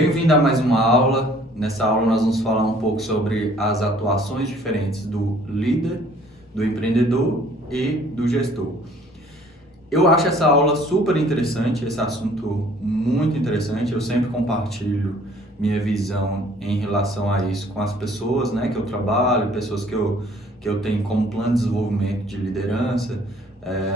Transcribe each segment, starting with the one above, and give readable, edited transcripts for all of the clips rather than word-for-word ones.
Bem-vindo a mais uma aula. Nessa aula nós vamos falar um pouco sobre as atuações diferentes do líder, do empreendedor e do gestor. Eu acho essa aula super interessante, esse assunto muito interessante. Eu sempre compartilho minha visão em relação a isso com as pessoas, que eu trabalho, pessoas que eu tenho como plano de desenvolvimento de liderança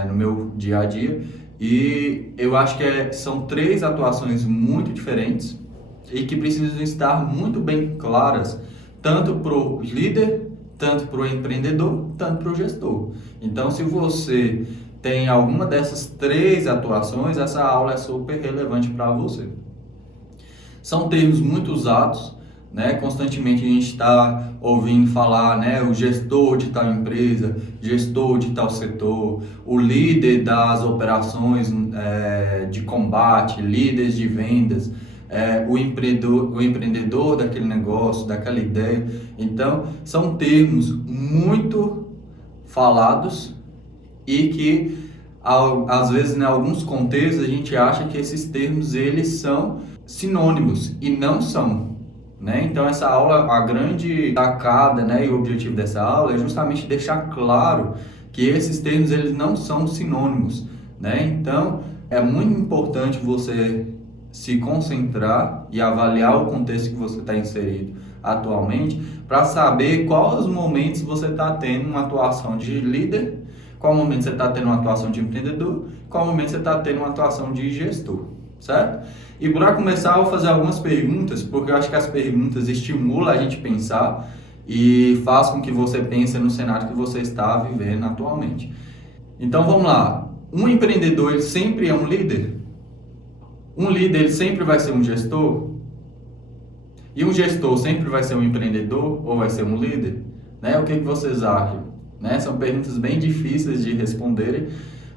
no meu dia a dia. E eu acho que são três atuações muito diferentes e que precisam estar muito bem claras, tanto para o líder, tanto para o empreendedor, tanto para o gestor. Então, se você tem alguma dessas três atuações, essa aula é super relevante para você. São termos muito usados, constantemente a gente está ouvindo falar, o gestor de tal empresa, gestor de tal setor, o líder das operações de combate, líderes de vendas, o empreendedor daquele negócio, daquela ideia. Então, são termos muito falados e que, às vezes, em alguns contextos, a gente acha que esses termos eles são sinônimos e não são. Então, essa aula, a grande sacada e o objetivo dessa aula é justamente deixar claro que esses termos eles não são sinônimos. Então, é muito importante você se concentrar e avaliar o contexto que você está inserido atualmente para saber quais os momentos você está tendo uma atuação de líder, qual momento você está tendo uma atuação de empreendedor, qual momento você está tendo uma atuação de gestor, certo? E para começar, eu vou fazer algumas perguntas, porque eu acho que as perguntas estimulam a gente a pensar e faz com que você pense no cenário que você está vivendo atualmente. Então vamos lá, um empreendedor ele sempre é um líder? Um líder ele sempre vai ser um gestor? E um gestor sempre vai ser um empreendedor ou vai ser um líder? O que vocês acham? São perguntas bem difíceis de responderem,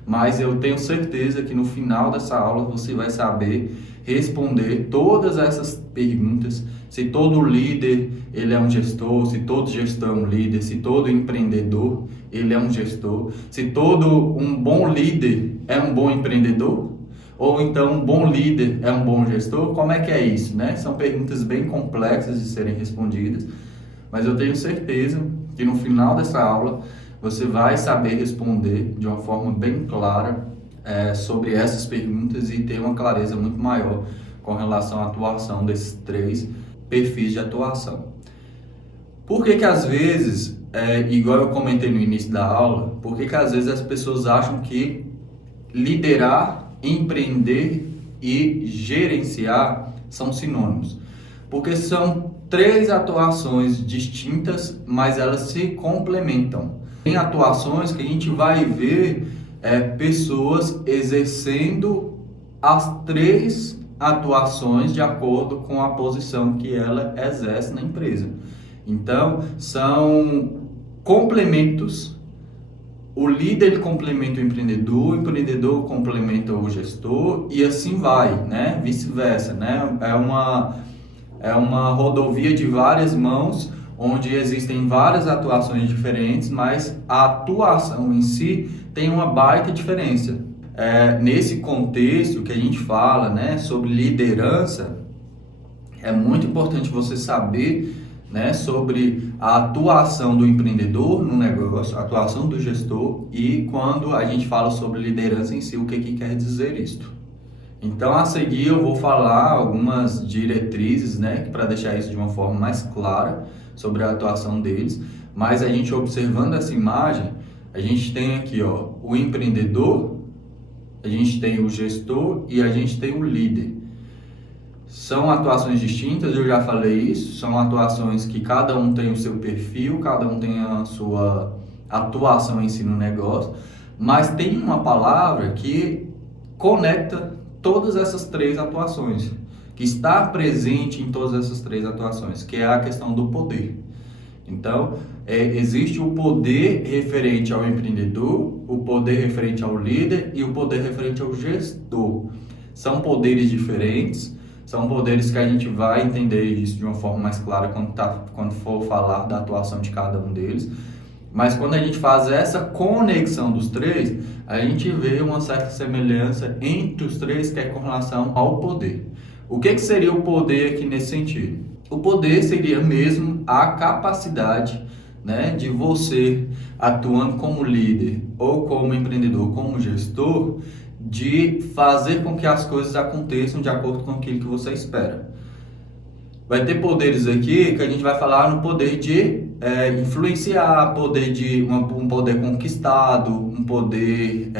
mas eu tenho certeza que no final dessa aula você vai saber responder todas essas perguntas. Se todo líder ele é um gestor, se todo gestor é um líder, se todo empreendedor ele é um gestor, se todo um bom líder é um bom empreendedor, ou então um bom líder é um bom gestor, como é que é isso? São perguntas bem complexas de serem respondidas, mas eu tenho certeza que no final dessa aula você vai saber responder de uma forma bem clara sobre essas perguntas e ter uma clareza muito maior com relação à atuação desses três perfis de atuação. Por que às vezes, igual eu comentei no início da aula, por que às vezes as pessoas acham que liderar, empreender e gerenciar são sinônimos? Porque são três atuações distintas, mas elas se complementam. Tem atuações que a gente vai ver pessoas exercendo as três atuações de acordo com a posição que ela exerce na empresa. Então, são complementos. O líder complementa o empreendedor complementa o gestor e assim vai, vice-versa, É uma rodovia de várias mãos, onde existem várias atuações diferentes, mas a atuação em si tem uma baita diferença. Nesse contexto que a gente fala, sobre liderança, é muito importante você saber, sobre a atuação do empreendedor no negócio, a atuação do gestor e quando a gente fala sobre liderança em si, o que quer dizer isto. Então, a seguir, eu vou falar algumas diretrizes, para deixar isso de uma forma mais clara sobre a atuação deles. Mas a gente observando essa imagem, a gente tem aqui, o empreendedor, a gente tem o gestor e a gente tem o líder. São atuações distintas, eu já falei isso, são atuações que cada um tem o seu perfil, cada um tem a sua atuação em si no negócio, mas tem uma palavra que conecta todas essas três atuações, que está presente em todas essas três atuações, que é a questão do poder. Então, existe o poder referente ao empreendedor, o poder referente ao líder e o poder referente ao gestor. São poderes diferentes, são poderes que a gente vai entender isso de uma forma mais clara quando for falar da atuação de cada um deles. Mas quando a gente faz essa conexão dos três, a gente vê uma certa semelhança entre os três, que é com relação ao poder. O que seria o poder aqui nesse sentido? O poder seria mesmo a capacidade, né, de você, atuando como líder ou como empreendedor, como gestor, de fazer com que as coisas aconteçam de acordo com aquilo que você espera. Vai ter poderes aqui que a gente vai falar no poder de influenciar, poder de um poder conquistado, um poder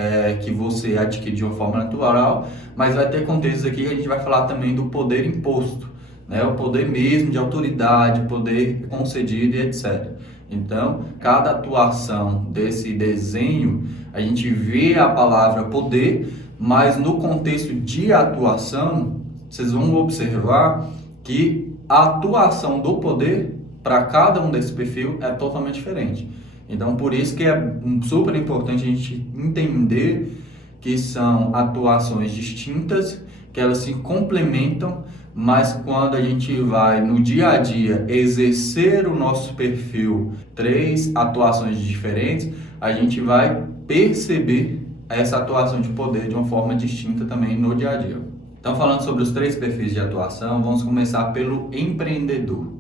que você adquire de uma forma natural, mas vai ter contextos aqui que a gente vai falar também do poder imposto, né? O poder mesmo de autoridade, poder concedido e etc. Então, cada atuação desse desenho, a gente vê a palavra poder, mas no contexto de atuação, vocês vão observar que a atuação do poder para cada um desse perfil é totalmente diferente. Então, por isso que é super importante a gente entender que são atuações distintas, que elas se complementam, mas quando a gente vai no dia a dia exercer o nosso perfil, 3 atuações diferentes, a gente vai perceber essa atuação de poder de uma forma distinta também no dia a dia. Então, falando sobre os 3 perfis de atuação, vamos começar pelo empreendedor.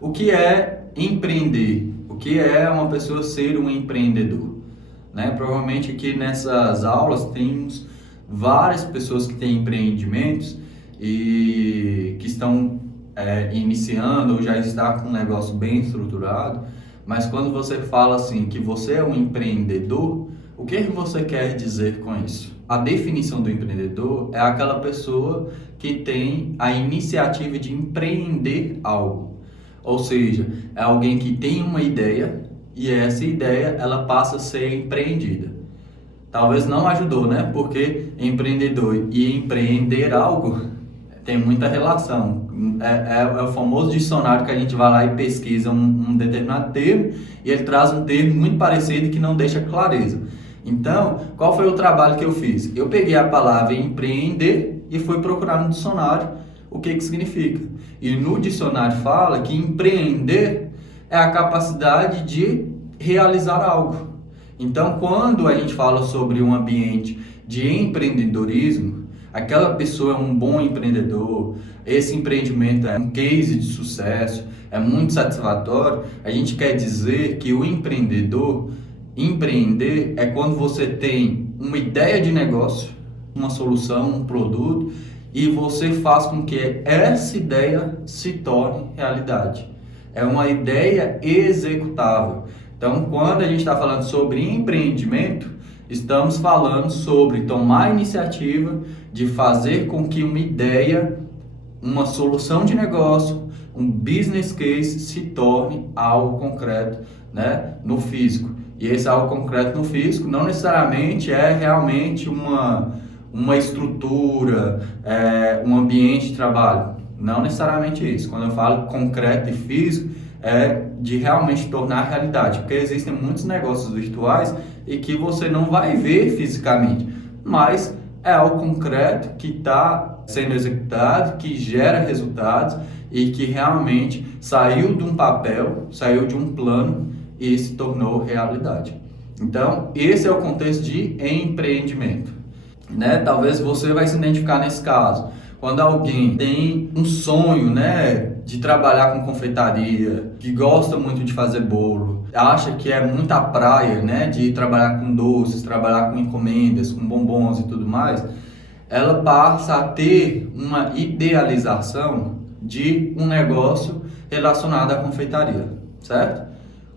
O que é empreender? O que é uma pessoa ser um empreendedor? Né? Provavelmente aqui nessas aulas temos várias pessoas que têm empreendimentos e que estão iniciando ou já está com um negócio bem estruturado, mas quando você fala assim que você é um empreendedor, o que você quer dizer com isso? A definição do empreendedor é aquela pessoa que tem a iniciativa de empreender algo. Ou seja, é alguém que tem uma ideia e essa ideia ela passa a ser empreendida. Talvez não ajudou, né? Porque empreendedor e empreender algo tem muita relação. É o famoso dicionário que a gente vai lá e pesquisa um determinado termo e ele traz um termo muito parecido que não deixa clareza. Então, qual foi o trabalho que eu fiz? Eu peguei a palavra empreender e fui procurar no dicionário o que significa. E no dicionário fala que empreender é a capacidade de realizar algo. Então, quando a gente fala sobre um ambiente de empreendedorismo, aquela pessoa é um bom empreendedor, esse empreendimento é um case de sucesso, é muito satisfatório, a gente quer dizer que o empreendedor, empreender é quando você tem uma ideia de negócio, uma solução, um produto, e você faz com que essa ideia se torne realidade. É uma ideia executável. Então, quando a gente está falando sobre empreendimento, estamos falando sobre tomar a iniciativa de fazer com que uma ideia, uma solução de negócio, um business case se torne algo concreto, né, no físico. E esse algo concreto no físico não necessariamente é realmente uma estrutura, um ambiente de trabalho. Não necessariamente isso. Quando eu falo concreto e físico, é de realmente tornar realidade. Porque existem muitos negócios virtuais e que você não vai ver fisicamente. Mas é algo concreto que está sendo executado, que gera resultados e que realmente saiu de um papel, saiu de um plano e se tornou realidade. Então, esse é o contexto de empreendimento, né? Talvez você vai se identificar nesse caso. Quando alguém tem um sonho, né, de trabalhar com confeitaria, que gosta muito de fazer bolo, acha que é muita praia, né, de trabalhar com doces, trabalhar com encomendas, com bombons e tudo mais, ela passa a ter uma idealização de um negócio relacionado à confeitaria, certo?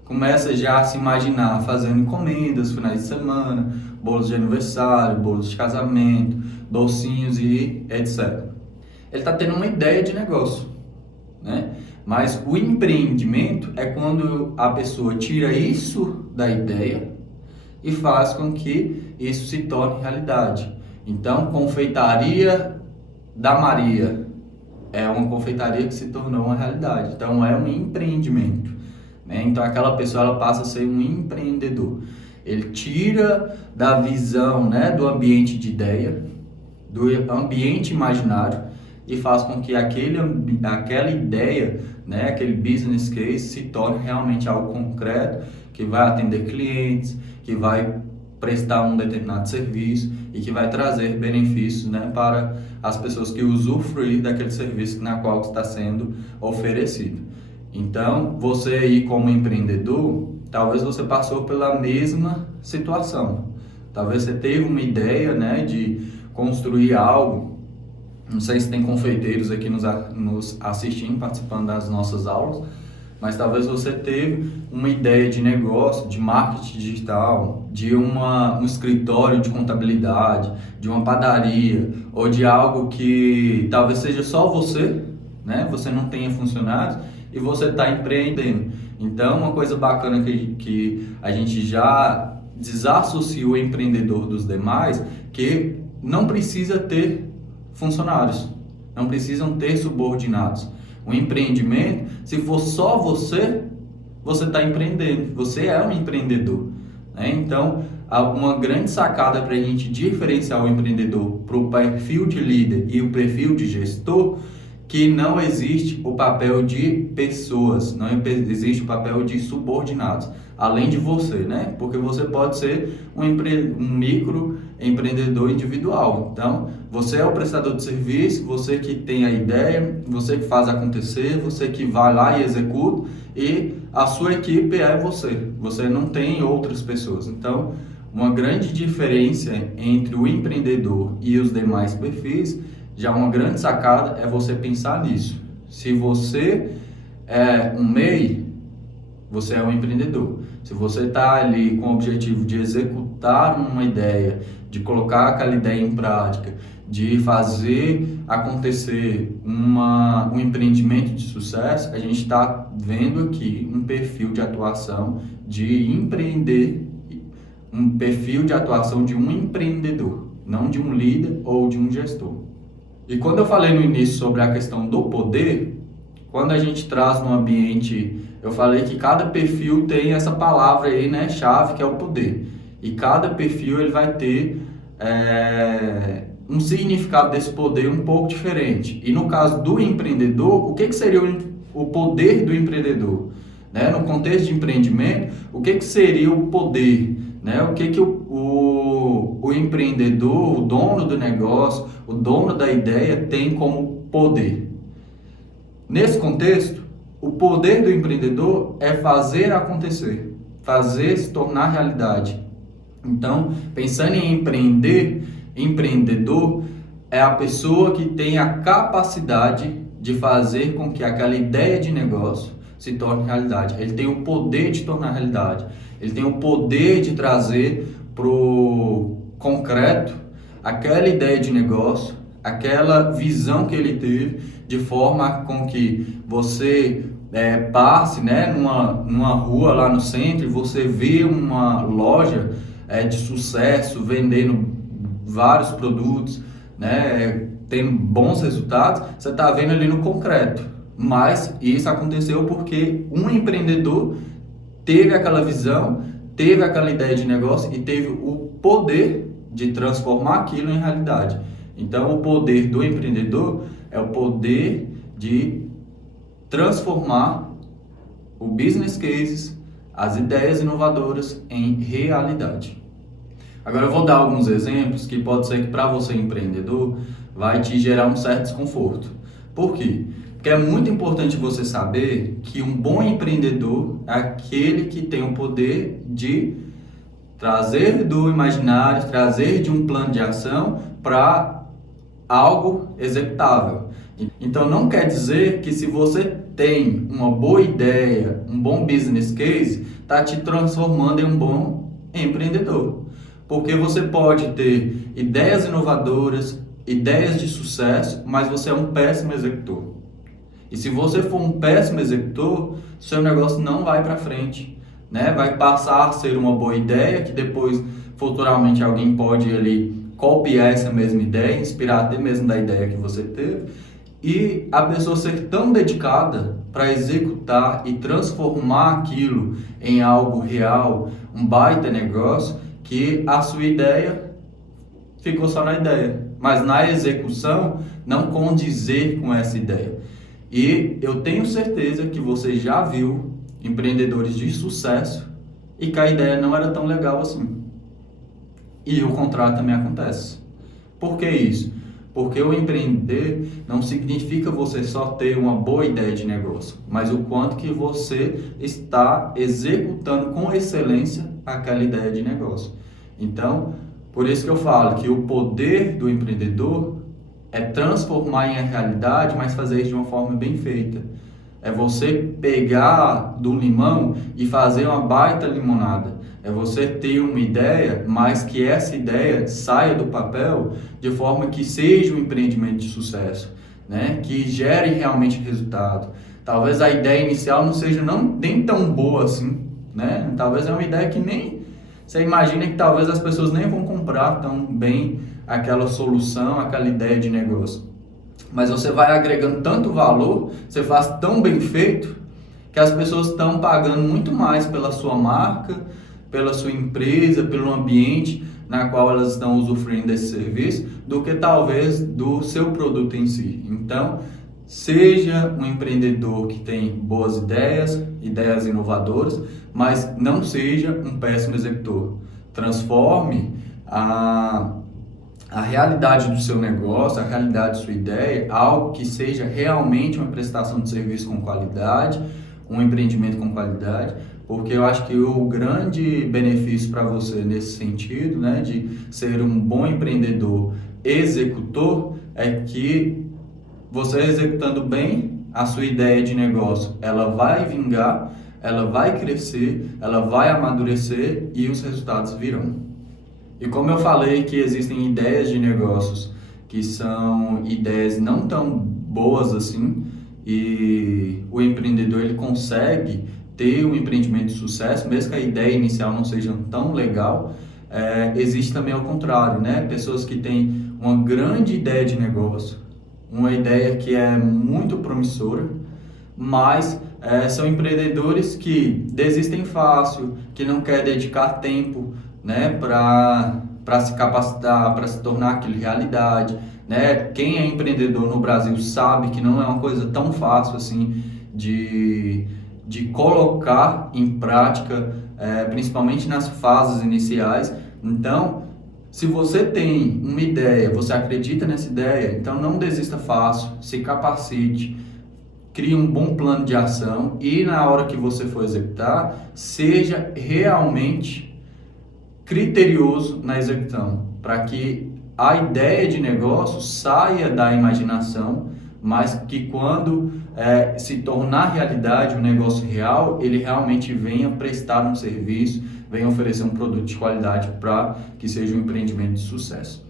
Começa já a se imaginar fazendo encomendas, finais de semana, bolos de aniversário, bolos de casamento, docinhos e etc. Ele está tendo uma ideia de negócio, né? Mas o empreendimento é quando a pessoa tira isso da ideia e faz com que isso se torne realidade. Então, confeitaria da Maria é uma confeitaria que se tornou uma realidade. Então, é um empreendimento, né? Então, aquela pessoa ela passa a ser um empreendedor. Ele tira da visão, né, do ambiente de ideia, do ambiente imaginário e faz com que aquela ideia, né, aquele business case se torne realmente algo concreto, que vai atender clientes, que vai prestar um determinado serviço e que vai trazer benefícios, né, para as pessoas que usufruem daquele serviço na qual está sendo oferecido. Então, você aí como empreendedor, talvez você passou pela mesma situação. Talvez você teve uma ideia, né, de construir algo. Não sei se tem confeiteiros aqui nos assistindo, participando das nossas aulas, mas talvez você teve uma ideia de negócio, de marketing digital, de um escritório de contabilidade, de uma padaria, ou de algo que talvez seja só você, né? Você não tenha funcionários e você está empreendendo. Então, uma coisa bacana que a gente já desassocia o empreendedor dos demais, que não precisa ter funcionários, não precisam ter subordinados. O empreendimento, se for só você, você está empreendendo, você é um empreendedor, né? Então, uma grande sacada para a gente diferenciar o empreendedor para o perfil de líder e o perfil de gestor, que não existe o papel de pessoas, não existe o papel de subordinados, além de você, né? Porque você pode ser um micro empreendedor individual. Então, você é o prestador de serviço, você que tem a ideia, você que faz acontecer, você que vai lá e executa, e a sua equipe é você. Você não tem outras pessoas. Então, uma grande diferença entre o empreendedor e os demais perfis, já uma grande sacada é você pensar nisso. Se você é um MEI, você é um empreendedor. Se você está ali com o objetivo de executar uma ideia, de colocar aquela ideia em prática, de fazer acontecer um empreendimento de sucesso, a gente está vendo aqui um perfil de atuação de empreender, um perfil de atuação de um empreendedor, não de um líder ou de um gestor. E quando eu falei no início sobre a questão do poder, quando a gente traz no ambiente, eu falei que cada perfil tem essa palavra aí, né, chave, que é o poder. E cada perfil ele vai ter um significado desse poder um pouco diferente. E no caso do empreendedor, o que seria o poder do empreendedor? Né? No contexto de empreendimento, o que seria o poder? Né? O que o empreendedor, o dono do negócio, o dono da ideia tem como poder? Nesse contexto, o poder do empreendedor é fazer acontecer, fazer se tornar realidade. Então, pensando em empreender, empreendedor é a pessoa que tem a capacidade de fazer com que aquela ideia de negócio se torne realidade. Ele tem o poder de tornar realidade. Ele tem o poder de trazer para o concreto aquela ideia de negócio, aquela visão que ele teve, de forma com que você passe, né, numa rua lá no centro e você vê uma loja de sucesso, vendendo vários produtos, né, tendo bons resultados, você está vendo ali no concreto. Mas isso aconteceu porque um empreendedor teve aquela visão, teve aquela ideia de negócio e teve o poder de transformar aquilo em realidade. Então, o poder do empreendedor é o poder de transformar o business cases, as ideias inovadoras em realidade. Agora eu vou dar alguns exemplos que pode ser que para você empreendedor vai te gerar um certo desconforto. Por quê? Porque é muito importante você saber que um bom empreendedor é aquele que tem o poder de trazer do imaginário, trazer de um plano de ação para algo executável. Então não quer dizer que se você tem uma boa ideia, um bom business case, está te transformando em um bom empreendedor. Porque você pode ter ideias inovadoras, ideias de sucesso, mas você é um péssimo executor. E se você for um péssimo executor, seu negócio não vai para frente, né? Vai passar a ser uma boa ideia, que depois, futuramente, alguém pode ali copiar essa mesma ideia, inspirar até mesmo da ideia que você teve, e a pessoa ser tão dedicada para executar e transformar aquilo em algo real, um baita negócio, que a sua ideia ficou só na ideia, mas na execução não condizer com essa ideia. E eu tenho certeza que você já viu empreendedores de sucesso e que a ideia não era tão legal assim. E o contrário também acontece. Por que isso? Porque o empreender não significa você só ter uma boa ideia de negócio, mas o quanto que você está executando com excelência aquela ideia de negócio. Então, por isso que eu falo que o poder do empreendedor é transformar em realidade, mas fazer isso de uma forma bem feita. É você pegar do limão e fazer uma baita limonada. É você ter uma ideia, mas que essa ideia saia do papel de forma que seja um empreendimento de sucesso, né? Que gere realmente resultado. Talvez a ideia inicial não seja nem tão boa assim, né? Talvez é uma ideia que nem você imagina que talvez as pessoas nem vão comprar tão bem aquela solução, aquela ideia de negócio. Mas você vai agregando tanto valor, você faz tão bem feito, que as pessoas estão pagando muito mais pela sua marca, pela sua empresa, pelo ambiente na qual elas estão usufruindo desse serviço, do que talvez do seu produto em si. Então, seja um empreendedor que tem boas ideias, ideias inovadoras, mas não seja um péssimo executor. Transforme a realidade do seu negócio, a realidade de sua ideia, algo que seja realmente uma prestação de serviço com qualidade, um empreendimento com qualidade, porque eu acho que o grande benefício para você nesse sentido, né, de ser um bom empreendedor executor, é que você executando bem a sua ideia de negócio, ela vai vingar, ela vai crescer, ela vai amadurecer e os resultados virão. E como eu falei que existem ideias de negócios que são ideias não tão boas assim, e o empreendedor ele consegue ter um empreendimento de sucesso, mesmo que a ideia inicial não seja tão legal, existe também ao contrário, né? Pessoas que têm uma grande ideia de negócio, uma ideia que é muito promissora, mas são empreendedores que desistem fácil, que não querem dedicar tempo, né, para se capacitar, para se tornar aquilo realidade, né? Quem é empreendedor no Brasil sabe que não é uma coisa tão fácil assim de colocar em prática, principalmente nas fases iniciais. Então, se você tem uma ideia, você acredita nessa ideia, então não desista fácil, se capacite, crie um bom plano de ação e na hora que você for executar, seja realmente criterioso na execução, para que a ideia de negócio saia da imaginação, mas que quando se tornar realidade, um negócio real, ele realmente venha prestar um serviço, venha oferecer um produto de qualidade para que seja um empreendimento de sucesso.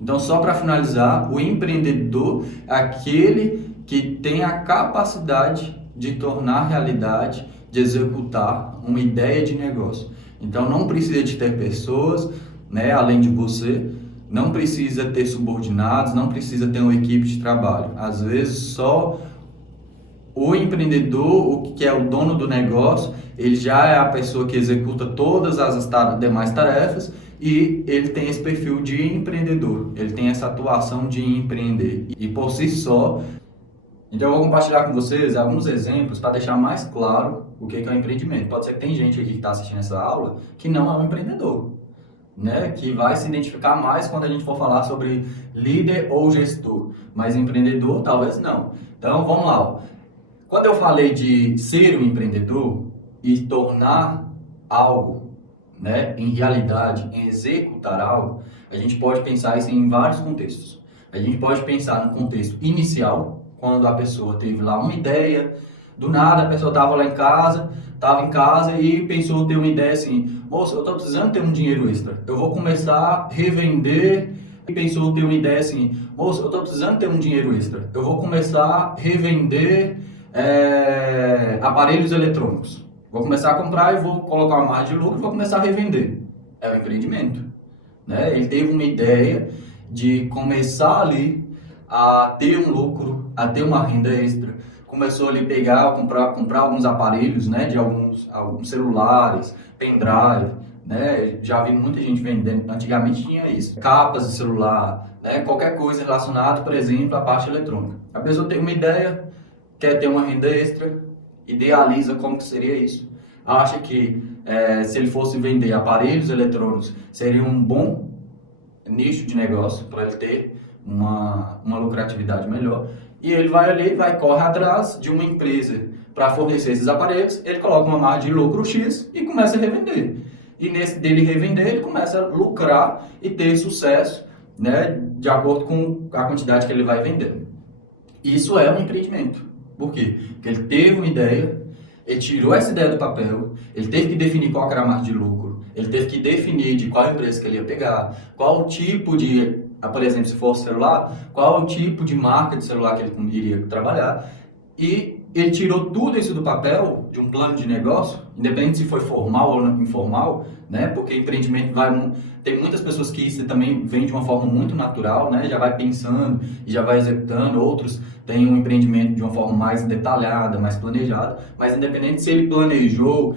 Então, só para finalizar, o empreendedor é aquele que tem a capacidade de tornar realidade, de executar uma ideia de negócio. Então, não precisa de ter pessoas, né, além de você, não precisa ter subordinados, não precisa ter uma equipe de trabalho. Às vezes, só o empreendedor, o que é o dono do negócio, ele já é a pessoa que executa todas as demais tarefas e ele tem esse perfil de empreendedor, ele tem essa atuação de empreender. E por si só, então eu vou compartilhar com vocês alguns exemplos para deixar mais claro o que é o empreendimento. Pode ser que tem gente aqui que está assistindo essa aula que não é um empreendedor, né? Que vai se identificar mais quando a gente for falar sobre líder ou gestor, mas empreendedor talvez não. Então vamos lá. Quando eu falei de ser um empreendedor e tornar algo, né, em realidade, em executar algo, a gente pode pensar isso em vários contextos. A gente pode pensar no contexto inicial, quando a pessoa teve lá uma ideia, do nada a pessoa estava em casa e pensou ter uma ideia assim, moça, eu estou precisando ter um dinheiro extra, eu vou começar a revender, e pensou ter uma ideia assim, moça, eu estou precisando ter um dinheiro extra, eu vou começar a revender aparelhos eletrônicos, vou começar a comprar e vou colocar uma margem de lucro e vou começar a revender. É um empreendimento, né? Ele teve uma ideia de começar ali a ter um lucro, a ter uma renda extra. Começou ali a comprar alguns aparelhos, né, de alguns celulares, pendrive, né? Já vi muita gente vendendo, antigamente tinha isso, capas de celular, né, qualquer coisa relacionada, por exemplo, à parte eletrônica. A pessoa tem uma ideia, quer ter uma renda extra, idealiza como que seria isso, acha que se ele fosse vender aparelhos eletrônicos, seria um bom nicho de negócio para ele ter uma lucratividade melhor. E ele vai ali, corre atrás de uma empresa para fornecer esses aparelhos, ele coloca uma margem de lucro X e começa a revender. E nesse dele revender, ele começa a lucrar e ter sucesso, né, de acordo com a quantidade que ele vai vender. Isso é um empreendimento. Por quê? Porque ele teve uma ideia, ele tirou essa ideia do papel, ele teve que definir qual era a margem de lucro, ele teve que definir de qual empresa que ele ia pegar, qual tipo de, por exemplo, se for celular, qual o tipo de marca de celular que ele iria trabalhar, e ele tirou tudo isso do papel de um plano de negócio, independente se foi formal ou informal, né? Porque empreendimento tem muitas pessoas que isso também vem de uma forma muito natural, né? Já vai pensando e já vai executando. Outros têm um empreendimento de uma forma mais detalhada, mais planejada. Mas independente se ele planejou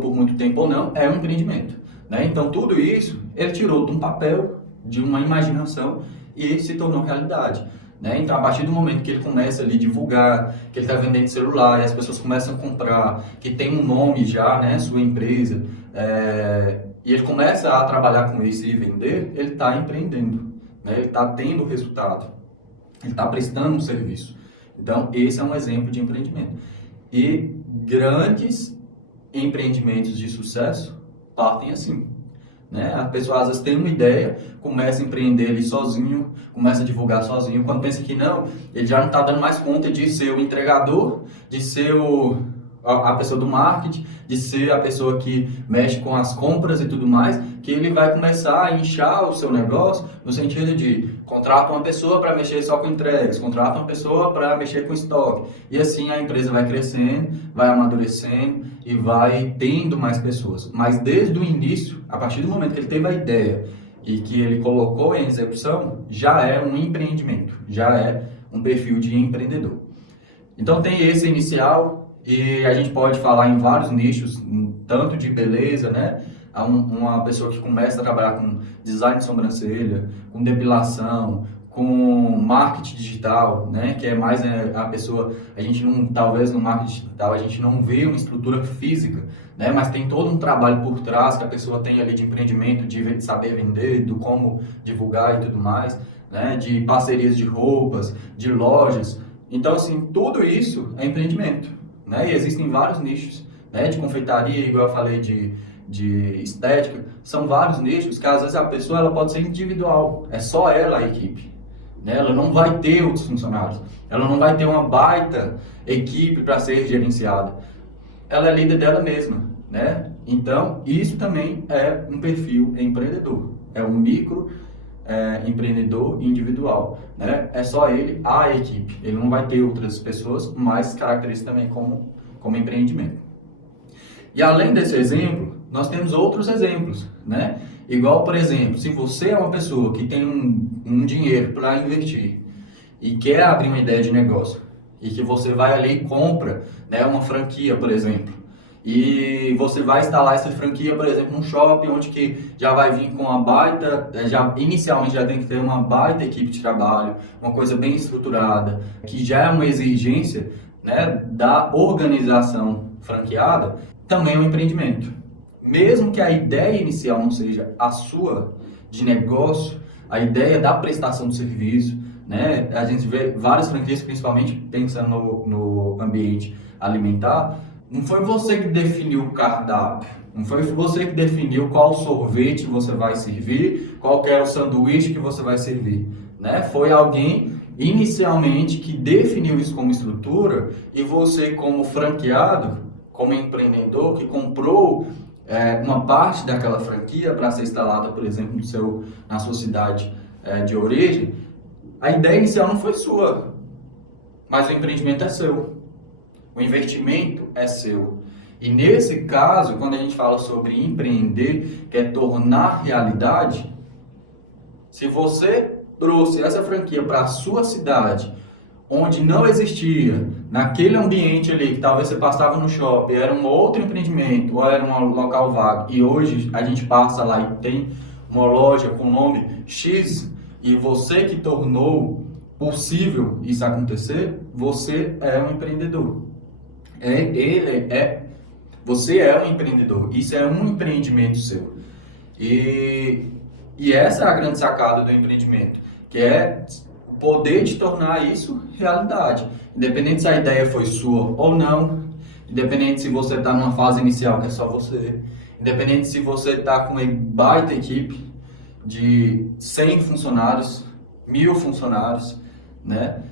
por muito tempo ou não, é um empreendimento, né? Então tudo isso ele tirou de um papel, de uma imaginação e se tornou realidade. Né? Então, a partir do momento que ele começa ali a divulgar, que ele está vendendo celular e as pessoas começam a comprar, que tem um nome já, né, sua empresa, e ele começa a trabalhar com isso e vender, ele está empreendendo, né? Ele está tendo resultado, ele está prestando um serviço. Então, esse é um exemplo de empreendimento. E grandes empreendimentos de sucesso partem assim. Né? A pessoa às vezes tem uma ideia, começa a empreender ali sozinho, começa a divulgar sozinho, quando pensa que não, ele já não está dando mais conta de ser o entregador, de ser a pessoa do marketing, de ser a pessoa que mexe com as compras e tudo mais, que ele vai começar a inchar o seu negócio no sentido de contrata uma pessoa para mexer só com entregas, contrata uma pessoa para mexer com estoque, e assim a empresa vai crescendo, vai amadurecendo e vai tendo mais pessoas. Mas desde o início, a partir do momento que ele teve a ideia e que ele colocou em execução, já é um empreendimento, já é um perfil de empreendedor. Então tem esse inicial, e a gente pode falar em vários nichos, tanto de beleza, né? Uma pessoa que começa a trabalhar com design de sobrancelha, com depilação, com marketing digital, né? Que é mais a pessoa, a gente não, talvez no marketing digital a gente não vê uma estrutura física, né? Mas tem todo um trabalho por trás que a pessoa tem ali de empreendimento, de saber vender, do como divulgar e tudo mais, né? De parcerias de roupas, de lojas. Então, assim, tudo isso é empreendimento, né? E existem vários nichos, né? De confeitaria, igual eu falei, de estética, são vários nichos que às vezes a pessoa ela pode ser individual, é só ela a equipe, né? Ela não vai ter outros funcionários, ela não vai ter uma baita equipe para ser gerenciada, ela é líder dela mesma, né? Então isso também é um perfil empreendedor, é um micro empreendedor individual, né? É só ele, a equipe, ele não vai ter outras pessoas, mas caracteriza também como empreendimento. E além desse exemplo, nós temos outros exemplos, né? Igual, por exemplo, se você é uma pessoa que tem um dinheiro para investir e quer abrir uma ideia de negócio e que você vai ali e compra, né, uma franquia, por exemplo, e você vai instalar essa franquia, por exemplo, num shopping onde que já vai vir com uma baita, inicialmente já tem que ter uma baita equipe de trabalho, uma coisa bem estruturada, que já é uma exigência, né, da organização franqueada, também é um empreendimento. Mesmo que a ideia inicial não seja a sua de negócio, a ideia da prestação de serviço, né? A gente vê várias franquias, principalmente pensando no ambiente alimentar, não foi você que definiu o cardápio, não foi você que definiu qual sorvete você vai servir, qual que é o sanduíche que você vai servir, né? Foi alguém inicialmente que definiu isso como estrutura e você como franqueado, como empreendedor que comprou uma parte daquela franquia para ser instalada, por exemplo, na sua cidade de origem, a ideia inicial não foi sua, mas o empreendimento é seu, o investimento é seu. E nesse caso, quando a gente fala sobre empreender, que é tornar realidade, se você trouxe essa franquia para a sua cidade, onde não existia, naquele ambiente ali, que talvez você passava no shopping, era um outro empreendimento, ou era um local vago, e hoje a gente passa lá e tem uma loja com o nome X, e você que tornou possível isso acontecer, você é um empreendedor. Você é um empreendedor, isso é um empreendimento seu. E, e essa é a grande sacada do empreendimento, que é o poder de tornar isso realidade. Independente se a ideia foi sua ou não, independente se você está numa fase inicial que é só você, independente se você está com uma baita equipe de 100 funcionários, 1000 funcionários, né?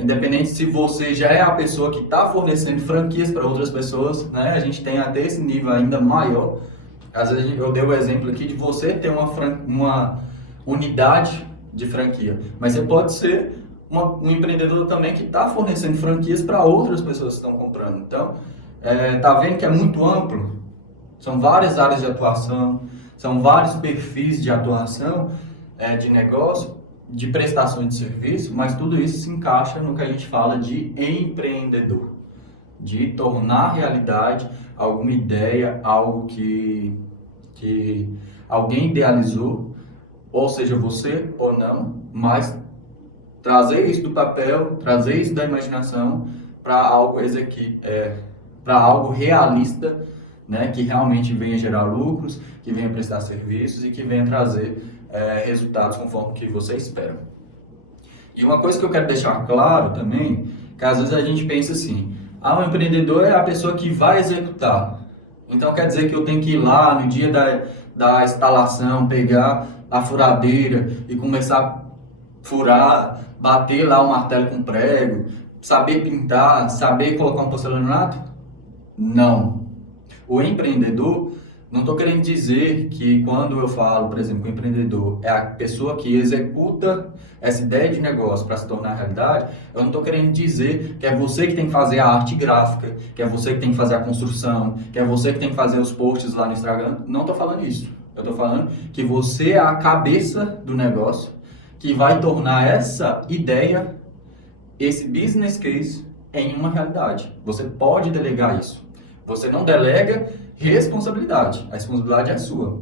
Independente se você já é a pessoa que está fornecendo franquias para outras pessoas, né? A gente tem até esse nível ainda maior. Às vezes eu dei o exemplo aqui de você ter uma unidade de franquia, mas você pode ser um empreendedor também que está fornecendo franquias para outras pessoas que estão comprando. Então, tá vendo que é muito amplo? São várias áreas de atuação, são vários perfis de atuação, de negócio, de prestação de serviço, mas tudo isso se encaixa no que a gente fala de empreendedor, de tornar realidade alguma ideia, algo que alguém idealizou, ou seja, você ou não, mas trazer isso do papel, trazer isso da imaginação para algo para algo realista, né, que realmente venha gerar lucros, que venha prestar serviços e que venha trazer resultados conforme o que você espera. E uma coisa que eu quero deixar claro também, que às vezes a gente pensa assim, o empreendedor é a pessoa que vai executar. Então quer dizer que eu tenho que ir lá no dia da instalação, pegar a furadeira e começar a furar, bater lá o martelo com prego, saber pintar, saber colocar um porcelanato? Não. O empreendedor, não estou querendo dizer que quando eu falo, por exemplo, que o empreendedor é a pessoa que executa essa ideia de negócio para se tornar realidade, eu não estou querendo dizer que é você que tem que fazer a arte gráfica, que é você que tem que fazer a construção, que é você que tem que fazer os posts lá no Instagram. Não estou falando isso. Eu estou falando que você é a cabeça do negócio que vai tornar essa ideia, esse business case, em uma realidade. Você pode delegar isso. Você não delega responsabilidade. A responsabilidade é sua.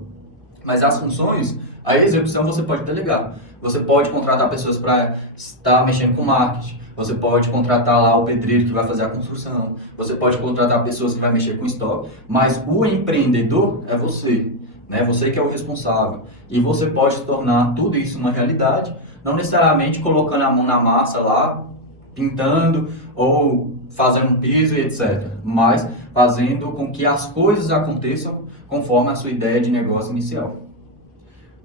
Mas as funções, a execução você pode delegar. Você pode contratar pessoas para estar mexendo com marketing. Você pode contratar lá o pedreiro que vai fazer a construção. Você pode contratar pessoas que vai mexer com estoque. Mas o empreendedor é você, né? Você que é o responsável. E você pode tornar tudo isso uma realidade, não necessariamente colocando a mão na massa lá, pintando ou fazendo um piso e etc. Mas fazendo com que as coisas aconteçam conforme a sua ideia de negócio inicial.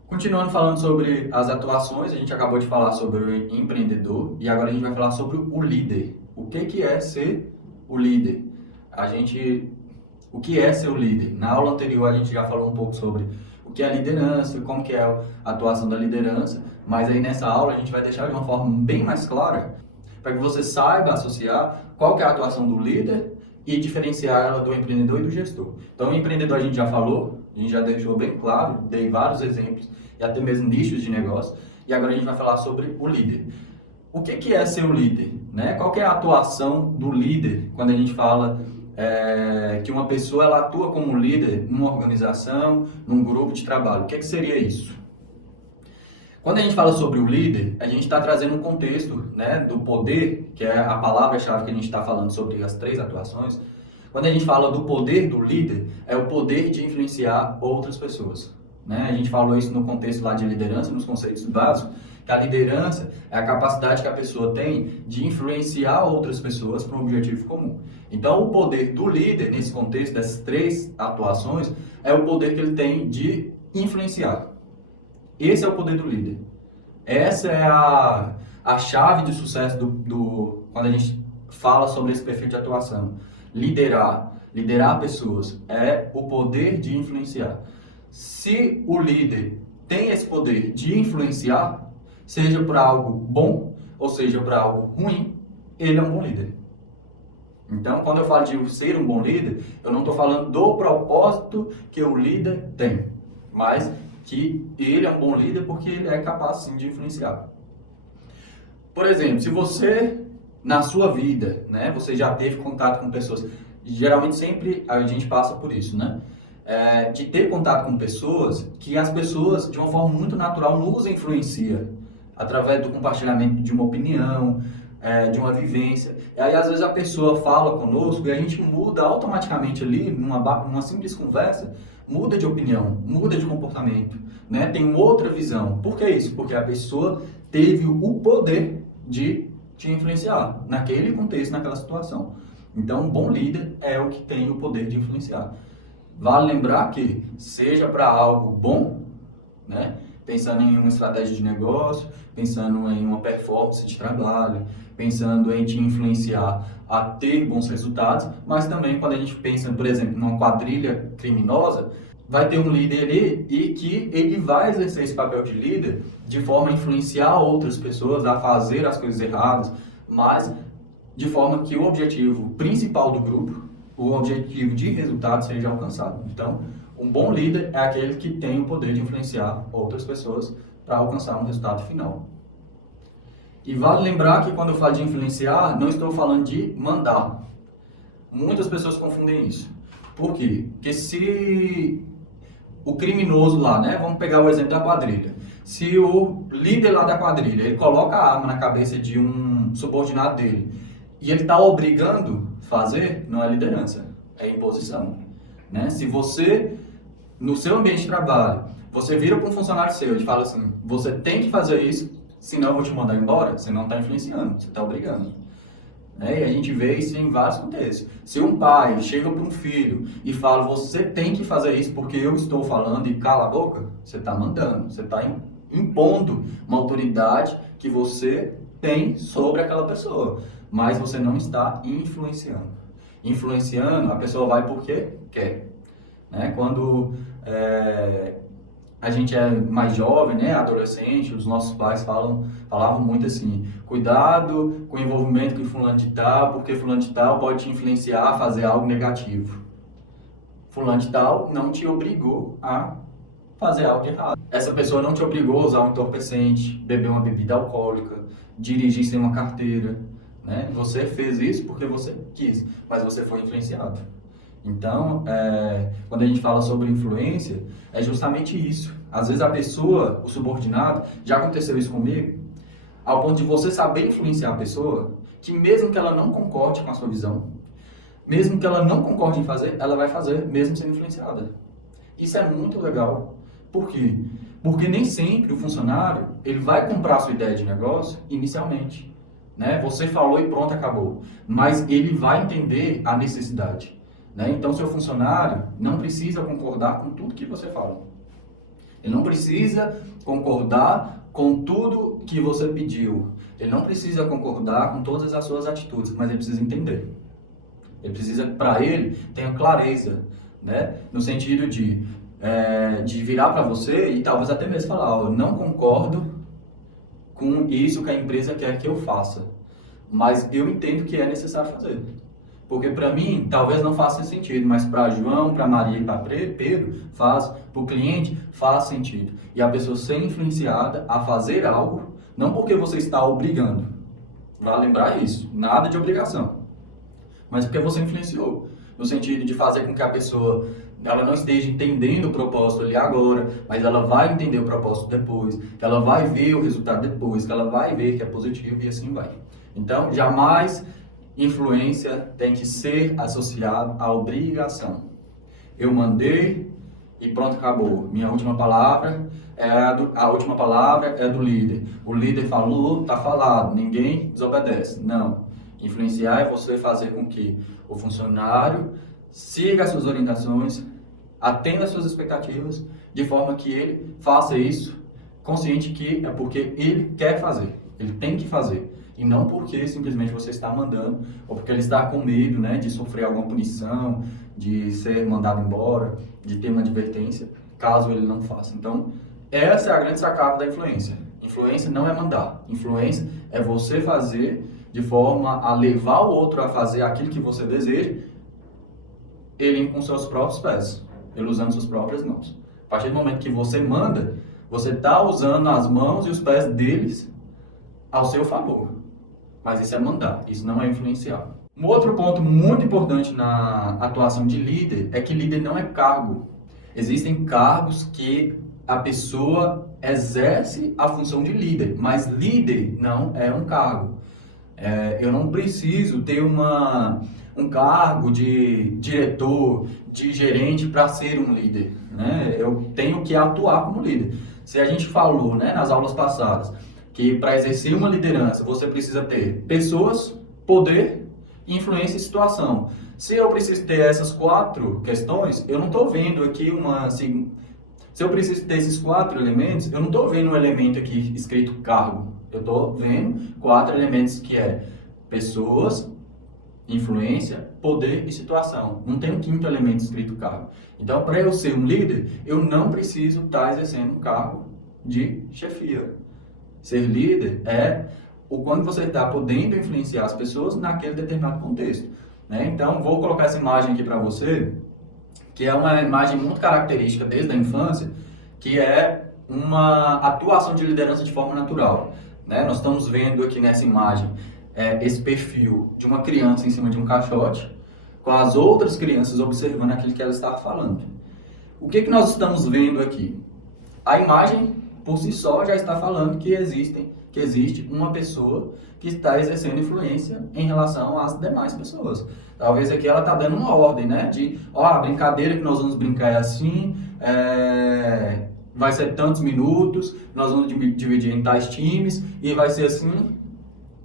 Continuando falando sobre as atuações, a gente acabou de falar sobre o empreendedor e agora a gente vai falar sobre o líder. O que é ser o líder? O que é ser o líder? Na aula anterior a gente já falou um pouco sobre o que é liderança, como que é a atuação da liderança, mas aí nessa aula a gente vai deixar de uma forma bem mais clara para que você saiba associar qual que é a atuação do líder e diferenciar ela do empreendedor e do gestor. Então, o empreendedor a gente já falou, a gente já deixou bem claro, dei vários exemplos e até mesmo nichos de negócio. E agora a gente vai falar sobre o líder. O que é ser o líder? Né? Qual que é a atuação do líder quando a gente fala que uma pessoa ela atua como líder numa organização, num grupo de trabalho? O que seria isso? Quando a gente fala sobre o líder, a gente está trazendo um contexto, né, do poder, que é a palavra-chave que a gente está falando sobre as 3 atuações. Quando a gente fala do poder do líder, é o poder de influenciar outras pessoas. Né? A gente falou isso no contexto lá de liderança, nos conceitos básicos, que a liderança é a capacidade que a pessoa tem de influenciar outras pessoas para um objetivo comum. Então, o poder do líder, nesse contexto dessas 3 atuações, é o poder que ele tem de influenciar. Esse é o poder do líder. Essa é a chave de sucesso quando a gente fala sobre esse perfil de atuação. Liderar pessoas é o poder de influenciar. Se o líder tem esse poder de influenciar, seja para algo bom ou seja para algo ruim, ele é um bom líder. Então, quando eu falo de ser um bom líder, eu não estou falando do propósito que o líder tem, mas que ele é um bom líder porque ele é capaz sim de influenciar. Por exemplo, se você, na sua vida, né, você já teve contato com pessoas, geralmente sempre a gente passa por isso, né? De ter contato com pessoas que as pessoas, de uma forma muito natural, nos influencia através do compartilhamento de uma opinião, de uma vivência. E aí, às vezes, a pessoa fala conosco e a gente muda automaticamente ali, numa simples conversa, muda de opinião, muda de comportamento, né? Tem outra visão. Por que isso? Porque a pessoa teve o poder de te influenciar naquele contexto, naquela situação. Então, um bom líder é o que tem o poder de influenciar. Vale lembrar que, seja para algo bom, né? Pensando em uma estratégia de negócio, pensando em uma performance de trabalho, pensando em te influenciar a ter bons resultados, mas também quando a gente pensa, por exemplo, numa quadrilha criminosa, vai ter um líder ali e que ele vai exercer esse papel de líder de forma a influenciar outras pessoas a fazer as coisas erradas, mas de forma que o objetivo principal do grupo, o objetivo de resultado seja alcançado. Então, um bom líder é aquele que tem o poder de influenciar outras pessoas para alcançar um resultado final. E vale lembrar que quando eu falo de influenciar, não estou falando de mandar. Muitas pessoas confundem isso. Por quê? Porque se o criminoso lá, né? Vamos pegar o exemplo da quadrilha. Se o líder lá da quadrilha, ele coloca a arma na cabeça de um subordinado dele e ele está obrigando a fazer, não é liderança, é imposição. Né? Se você, no seu ambiente de trabalho, você vira para um funcionário seu e fala assim, você tem que fazer isso, senão eu vou te mandar embora, você não está influenciando, você está obrigando. Né? E a gente vê isso em vários contextos. Se um pai chega para um filho e fala, você tem que fazer isso porque eu estou falando e cala a boca, você está mandando, você está impondo uma autoridade que você tem sobre aquela pessoa, mas você não está influenciando. Influenciando, a pessoa vai porque quer. Né? Quando a gente é mais jovem, né, adolescente, os nossos pais falavam muito assim, cuidado com o envolvimento com fulano de tal, porque fulano de tal pode te influenciar a fazer algo negativo. Fulano de tal não te obrigou a fazer algo de errado. Essa pessoa não te obrigou a usar um entorpecente, beber uma bebida alcoólica, dirigir sem uma carteira. Né? Você fez isso porque você quis, mas você foi influenciado. Então, quando a gente fala sobre influência, é justamente isso. Às vezes a pessoa, o subordinado, já aconteceu isso comigo, ao ponto de você saber influenciar a pessoa, que mesmo que ela não concorde com a sua visão, mesmo que ela não concorde em fazer, ela vai fazer, mesmo sendo influenciada. Isso é muito legal. Por quê? Porque nem sempre o funcionário, ele vai comprar a sua ideia de negócio inicialmente. Né? Você falou e pronto, acabou. Mas ele vai entender a necessidade. Né? Então, seu funcionário não precisa concordar com tudo que você fala. Ele não precisa concordar com tudo que você pediu. Ele não precisa concordar com todas as suas atitudes, mas ele precisa entender. Ele precisa, para ele, ter clareza, né? No sentido de virar para você e talvez até mesmo falar, eu não concordo com isso que a empresa quer que eu faça, mas eu entendo que é necessário fazer. Porque para mim, talvez não faça sentido, mas para João, para Maria e para Pedro, faz. Para o cliente, faz sentido. E a pessoa ser influenciada a fazer algo, não porque você está obrigando. Vale lembrar isso, nada de obrigação. Mas porque você influenciou. No sentido de fazer com que a pessoa ela não esteja entendendo o propósito ali agora, mas ela vai entender o propósito depois, que ela vai ver o resultado depois, que ela vai ver que é positivo e assim vai. Então, jamais influência tem que ser associado à obrigação. Eu mandei e pronto, acabou. Minha última palavra a última palavra é do líder. O líder falou, está falado, ninguém desobedece. Não. Influenciar é você fazer com que o funcionário siga as suas orientações, atenda as suas expectativas, de forma que ele faça isso consciente que é porque ele quer fazer, ele tem que fazer. E não porque simplesmente você está mandando, ou porque ele está com medo, né, de sofrer alguma punição, de ser mandado embora, de ter uma advertência, caso ele não faça. Então, essa é a grande sacada da influência. Influência não é mandar. Influência é você fazer de forma a levar o outro a fazer aquilo que você deseja, ele com seus próprios pés, ele usando suas próprias mãos. A partir do momento que você manda, você está usando as mãos e os pés deles ao seu favor. Mas isso é mandar, isso não é influenciar. Um outro ponto muito importante na atuação de líder é que líder não é cargo. Existem cargos que a pessoa exerce a função de líder, mas líder não é um cargo. Eu não preciso ter um cargo de diretor, de gerente para ser um líder, né? Eu tenho que atuar como líder. Se a gente falou, né, nas aulas passadas, que para exercer uma liderança você precisa ter pessoas, poder, influência e situação. Se eu preciso ter essas 4 questões, eu não estou vendo aqui assim, se eu preciso ter esses 4 elementos, eu não estou vendo um elemento aqui escrito cargo. Eu estou vendo 4 elementos que é pessoas, influência, poder e situação. Não tem um 5º elemento escrito cargo. Então, para eu ser um líder, eu não preciso estar exercendo um cargo de chefia. Ser líder é o quando você está podendo influenciar as pessoas naquele determinado contexto, né? Então, vou colocar essa imagem aqui para você, que é uma imagem muito característica desde a infância, que é uma atuação de liderança de forma natural, né? Nós estamos vendo aqui nessa imagem esse perfil de uma criança em cima de um caixote, com as outras crianças observando aquilo que ela estava falando. O que nós estamos vendo aqui? A imagem, por si só, já está falando que existe uma pessoa que está exercendo influência em relação às demais pessoas. Talvez aqui ela está dando uma ordem, né? A brincadeira que nós vamos brincar é assim, vai ser tantos minutos, nós vamos dividir em tais times e vai ser assim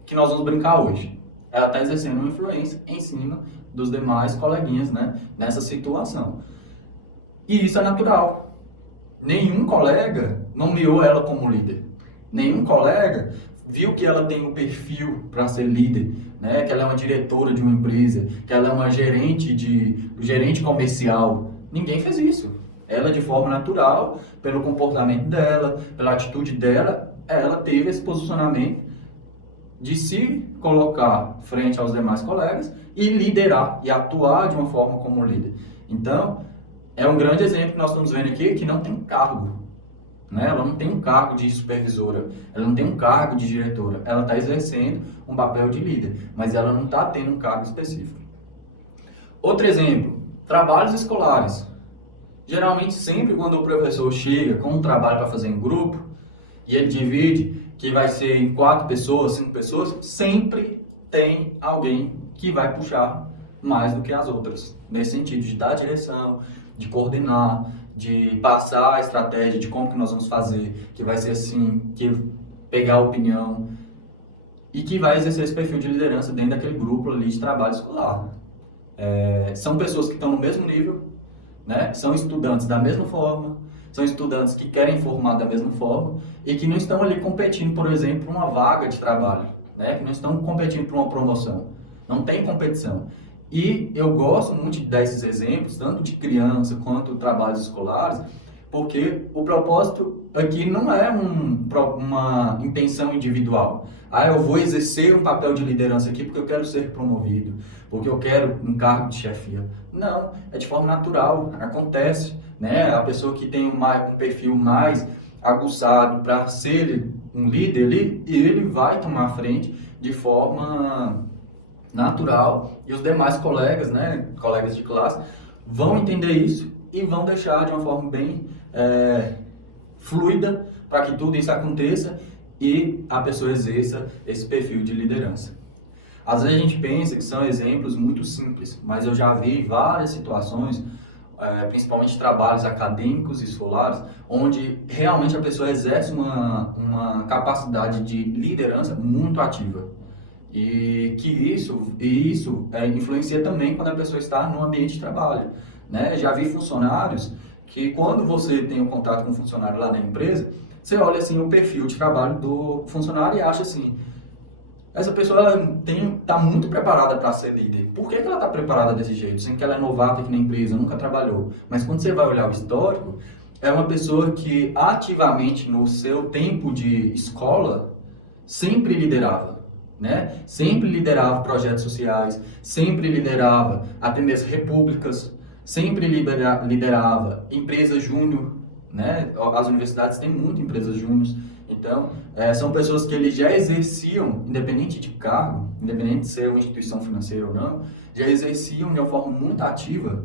que nós vamos brincar hoje. Ela está exercendo uma influência em cima dos demais coleguinhas, né? Nessa situação. E isso é natural. Nenhum colega nomeou ela como líder. Nenhum colega viu que ela tem um perfil para ser líder, né? Que ela é uma diretora de uma empresa, que ela é uma gerente comercial. Ninguém fez isso. Ela, de forma natural, pelo comportamento dela, pela atitude dela, ela teve esse posicionamento de se colocar frente aos demais colegas e liderar e atuar de uma forma como líder. Então, é um grande exemplo que nós estamos vendo aqui, que não tem cargo, né? Ela não tem um cargo de supervisora, ela não tem um cargo de diretora, ela está exercendo um papel de líder, mas ela não está tendo um cargo específico. Outro exemplo, trabalhos escolares. Geralmente, sempre quando o professor chega com um trabalho para fazer em grupo, e ele divide, que vai ser em 4 pessoas, 5 pessoas, sempre tem alguém que vai puxar mais do que as outras. Nesse sentido de dar direção, de coordenar, de passar a estratégia de como que nós vamos fazer, que vai ser assim, que pegar a opinião e que vai exercer esse perfil de liderança dentro daquele grupo ali de trabalho escolar. São pessoas que estão no mesmo nível, né? São estudantes da mesma forma, são estudantes que querem formar da mesma forma e que não estão ali competindo, por exemplo, por uma vaga de trabalho, né? Que não estão competindo por uma promoção. Não tem competição. E eu gosto muito de dar esses exemplos, tanto de criança quanto trabalhos escolares, porque o propósito aqui não é uma intenção individual. Eu vou exercer um papel de liderança aqui porque eu quero ser promovido, porque eu quero um cargo de chefia. Não, é de forma natural, acontece, né? A pessoa que tem um perfil mais aguçado para ser um líder ali, ele vai tomar a frente de forma natural e os demais colegas, né, colegas de classe, vão entender isso e vão deixar de uma forma bem fluida para que tudo isso aconteça e a pessoa exerça esse perfil de liderança. Às vezes a gente pensa que são exemplos muito simples, mas eu já vi várias situações, principalmente trabalhos acadêmicos e escolares, onde realmente a pessoa exerce uma capacidade de liderança muito ativa. E que isso influencia também quando a pessoa está no ambiente de trabalho, né? Já vi funcionários que quando você tem um contato com um funcionário lá na empresa, você olha assim o perfil de trabalho do funcionário e acha assim, essa pessoa está muito preparada para ser líder. Por que ela está preparada desse jeito? Sendo que ela é novata aqui na empresa, nunca trabalhou. Mas quando você vai olhar o histórico, é uma pessoa que ativamente no seu tempo de escola sempre liderava. Né? Sempre liderava projetos sociais, sempre liderava até mesmo repúblicas, sempre liderava empresas júnior, né? As universidades têm muitas empresas júnior, então são pessoas que eles já exerciam, independente de cargo, independente de ser uma instituição financeira ou não, já exerciam de uma forma muito ativa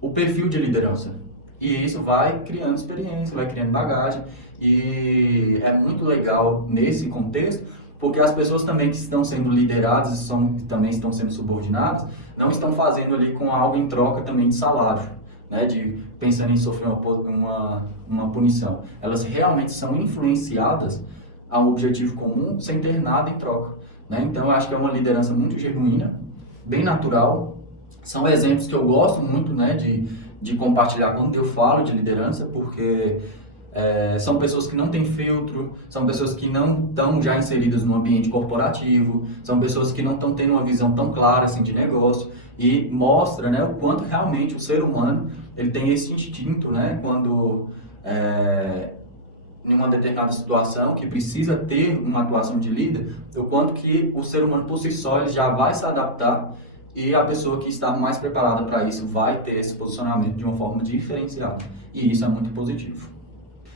o perfil de liderança. E isso vai criando experiência, vai criando bagagem, e é muito legal nesse contexto, porque as pessoas também que estão sendo lideradas e também estão sendo subordinadas, não estão fazendo ali com algo em troca também de salário, né, de pensando em sofrer uma punição. Elas realmente são influenciadas a um objetivo comum sem ter nada em troca, né? Então, eu acho que é uma liderança muito genuína, bem natural. São exemplos que eu gosto muito, né, de compartilhar quando eu falo de liderança, porque são pessoas que não têm filtro, são pessoas que não estão já inseridas no ambiente corporativo, são pessoas que não estão tendo uma visão tão clara assim de negócio, e mostra, né, o quanto realmente o ser humano ele tem esse instinto, né, quando em uma determinada situação que precisa ter uma atuação de líder, o quanto que o ser humano por si só ele já vai se adaptar, e a pessoa que está mais preparada para isso vai ter esse posicionamento de uma forma diferenciada, e isso é muito positivo.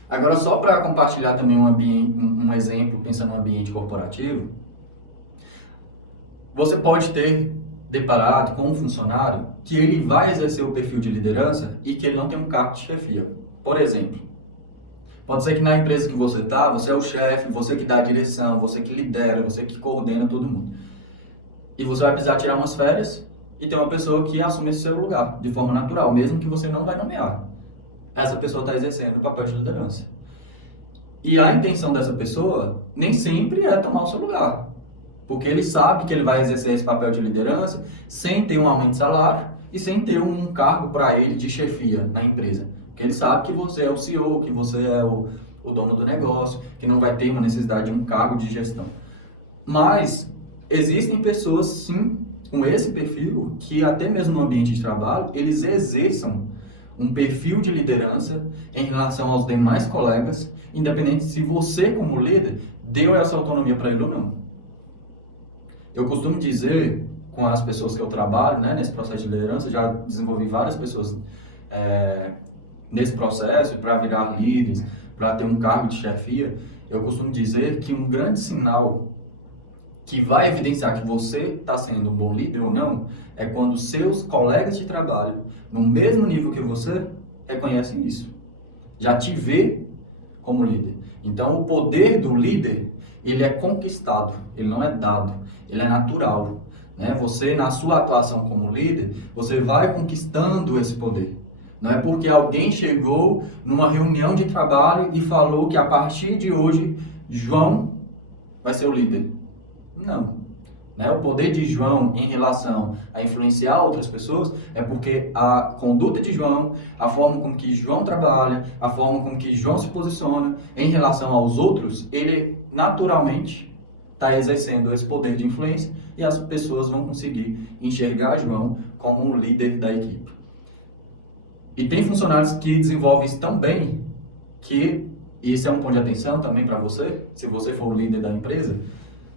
Agora, só para compartilhar também um exemplo, pensando no ambiente corporativo, você pode ter deparado com um funcionário que ele vai exercer o perfil de liderança e que ele não tem um cargo de chefia. Por exemplo, pode ser que na empresa que você está, você é o chefe, você que dá a direção, você que lidera, você que coordena todo mundo. E você vai precisar tirar umas férias e ter uma pessoa que assume esse seu lugar, de forma natural, mesmo que você não vai nomear. Essa pessoa está exercendo o papel de liderança. E a intenção dessa pessoa nem sempre é tomar o seu lugar. Porque ele sabe que ele vai exercer esse papel de liderança sem ter um aumento de salário e sem ter um cargo para ele de chefia na empresa. Porque ele sabe que você é o CEO, que você é o dono do negócio, que não vai ter uma necessidade de um cargo de gestão. Mas existem pessoas, sim, com esse perfil, que até mesmo no ambiente de trabalho, eles exerçam um perfil de liderança em relação aos demais colegas, independente se você, como líder, deu essa autonomia para ele ou não. Eu costumo dizer com as pessoas que eu trabalho, né, nesse processo de liderança, já desenvolvi várias pessoas nesse processo para virar líderes, para ter um cargo de chefia. Eu costumo dizer que um grande sinal que vai evidenciar que você está sendo um bom líder ou não é quando seus colegas de trabalho, no mesmo nível que você, reconhecem isso. Já te vê como líder. Então, o poder do líder, ele é conquistado, ele não é dado, ele é natural, né? Você, na sua atuação como líder, você vai conquistando esse poder. Não é porque alguém chegou numa reunião de trabalho e falou que a partir de hoje, João vai ser o líder. Não. Né? O poder de João em relação a influenciar outras pessoas é porque a conduta de João, a forma como que João trabalha, a forma como que João se posiciona em relação aos outros, ele naturalmente está exercendo esse poder de influência e as pessoas vão conseguir enxergar João como um líder da equipe. E tem funcionários que desenvolvem isso tão bem que isso é um ponto de atenção também para você, se você for o líder da empresa,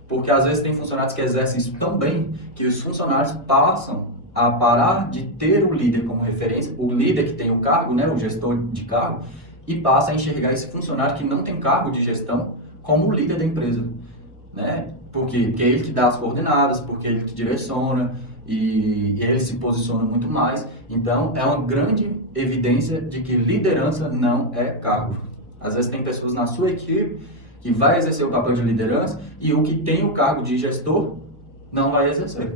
porque às vezes tem funcionários que exercem isso tão bem que os funcionários passam a parar de ter o líder como referência, o líder que tem o cargo, né, o gestor de cargo, e passa a enxergar esse funcionário que não tem cargo de gestão como o líder da empresa, né? Por quê? Porque é ele que dá as coordenadas, porque é ele que direciona e ele se posiciona muito mais. Então, é uma grande evidência de que liderança não é cargo. Às vezes tem pessoas na sua equipe que vai exercer o papel de liderança e o que tem o cargo de gestor não vai exercer.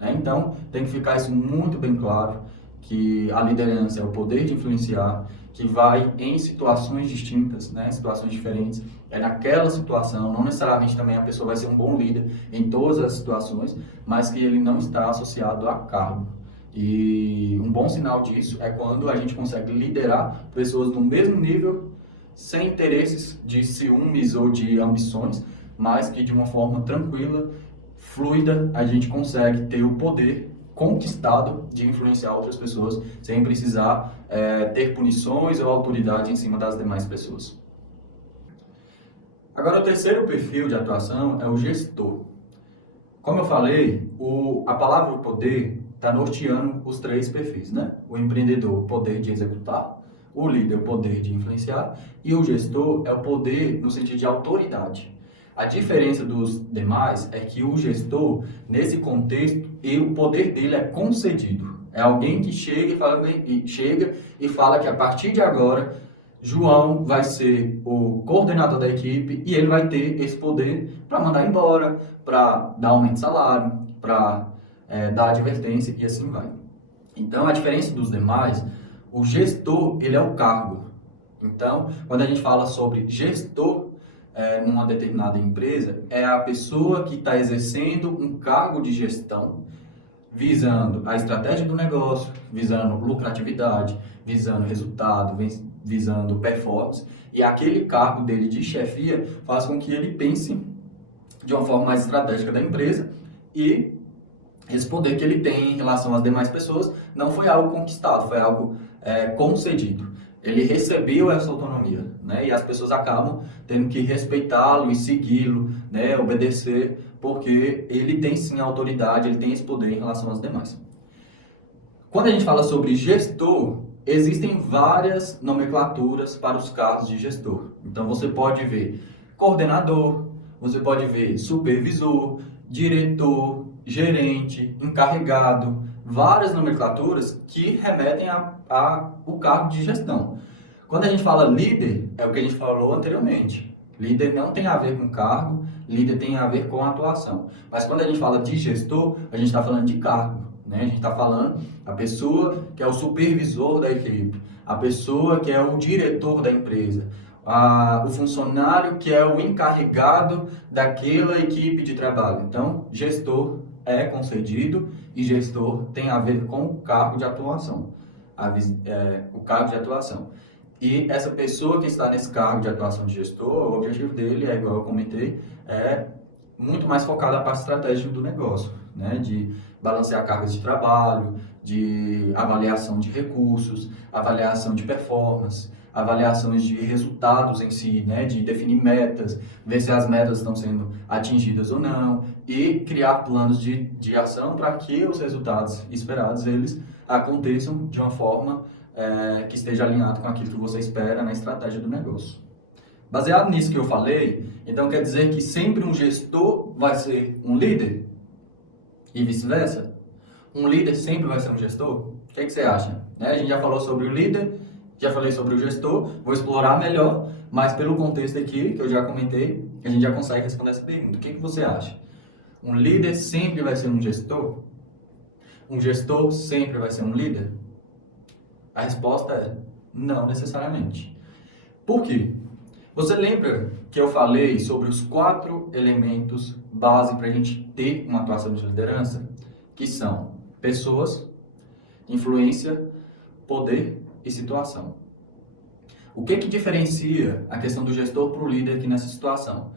Né? Então, tem que ficar isso muito bem claro, que a liderança é o poder de influenciar, que vai em situações distintas, né? Situações diferentes, é naquela situação, não necessariamente também a pessoa vai ser um bom líder em todas as situações, mas que ele não está associado a cargo. E um bom sinal disso é quando a gente consegue liderar pessoas no mesmo nível, sem interesses de ciúmes ou de ambições, mas que de uma forma tranquila, fluida, a gente consegue ter o poder conquistado de influenciar outras pessoas, sem precisar ter punições ou autoridade em cima das demais pessoas. Agora, o terceiro perfil de atuação é o gestor. Como eu falei, a palavra poder está norteando os três perfis, né? O empreendedor, o poder de executar, o líder, o poder de influenciar, e o gestor é o poder no sentido de autoridade. A diferença dos demais é que o gestor, nesse contexto, o poder dele é concedido. É alguém que chega e fala que a partir de agora João vai ser o coordenador da equipe e ele vai ter esse poder para mandar embora, para dar aumento de salário, para dar advertência e assim vai. Então, a diferença dos demais, o gestor, ele é o cargo. Então, quando a gente fala sobre gestor numa determinada empresa, é a pessoa que está exercendo um cargo de gestão, visando a estratégia do negócio, visando lucratividade, visando resultado, visando performance, e aquele cargo dele de chefia faz com que ele pense de uma forma mais estratégica da empresa e esse poder que ele tem em relação às demais pessoas não foi algo conquistado, foi algo concedido. Ele recebeu essa autonomia, né? E as pessoas acabam tendo que respeitá-lo e segui-lo, né? Obedecer, porque ele tem sim a autoridade, ele tem esse poder em relação às demais. Quando a gente fala sobre gestor, existem várias nomenclaturas para os cargos de gestor. Então você pode ver coordenador, você pode ver supervisor, diretor, gerente, encarregado, várias nomenclaturas que remetem ao cargo de gestão. Quando a gente fala líder, é o que a gente falou anteriormente. Líder não tem a ver com cargo, líder tem a ver com atuação. Mas quando a gente fala de gestor, a gente está falando de cargo, né? A gente está falando a pessoa que é o supervisor da equipe, a pessoa que é o diretor da empresa, o funcionário que é o encarregado daquela equipe de trabalho. Então, gestor é concedido e gestor tem a ver com o cargo de atuação. O cargo de atuação. E essa pessoa que está nesse cargo de atuação de gestor, o objetivo dele é, igual eu comentei, é muito mais focado na parte estratégica do negócio, né? De balancear cargas de trabalho, de avaliação de recursos, avaliação de performance, avaliações de resultados em si, né? De definir metas, ver se as metas estão sendo atingidas ou não e criar planos de ação para que os resultados esperados eles aconteçam de uma forma que esteja alinhado com aquilo que você espera na estratégia do negócio. Baseado nisso que eu falei, então quer dizer que sempre um gestor vai ser um líder? E vice-versa? Um líder sempre vai ser um gestor? O que você acha? A gente já falou sobre o líder, já falei sobre o gestor, vou explorar melhor, mas pelo contexto aqui, que eu já comentei, a gente já consegue responder essa pergunta. O que você acha? Um líder sempre vai ser um gestor? Um gestor sempre vai ser um líder? A resposta é não necessariamente. Por quê? Você lembra que eu falei sobre os 4 elementos base para a gente ter uma atuação de liderança? Que são pessoas, influência, poder e situação. O que diferencia a questão do gestor para o líder aqui nessa situação?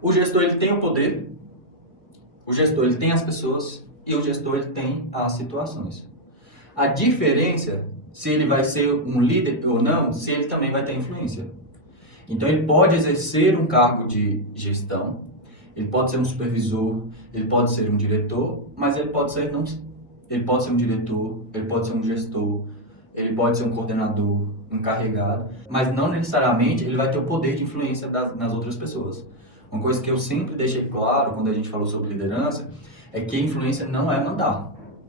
O gestor ele tem o poder, o gestor ele tem as pessoas e o gestor ele tem as situações. A diferença se ele vai ser um líder ou não, se ele também vai ter influência. Então ele pode exercer um cargo de gestão, ele pode ser um supervisor, ele pode ser um diretor, mas ele pode ser um diretor, ele pode ser um gestor, ele pode ser um coordenador, encarregado, mas não necessariamente ele vai ter o poder de influência nas outras pessoas. Uma coisa que eu sempre deixei claro quando a gente falou sobre liderança é que a influência não é mandar.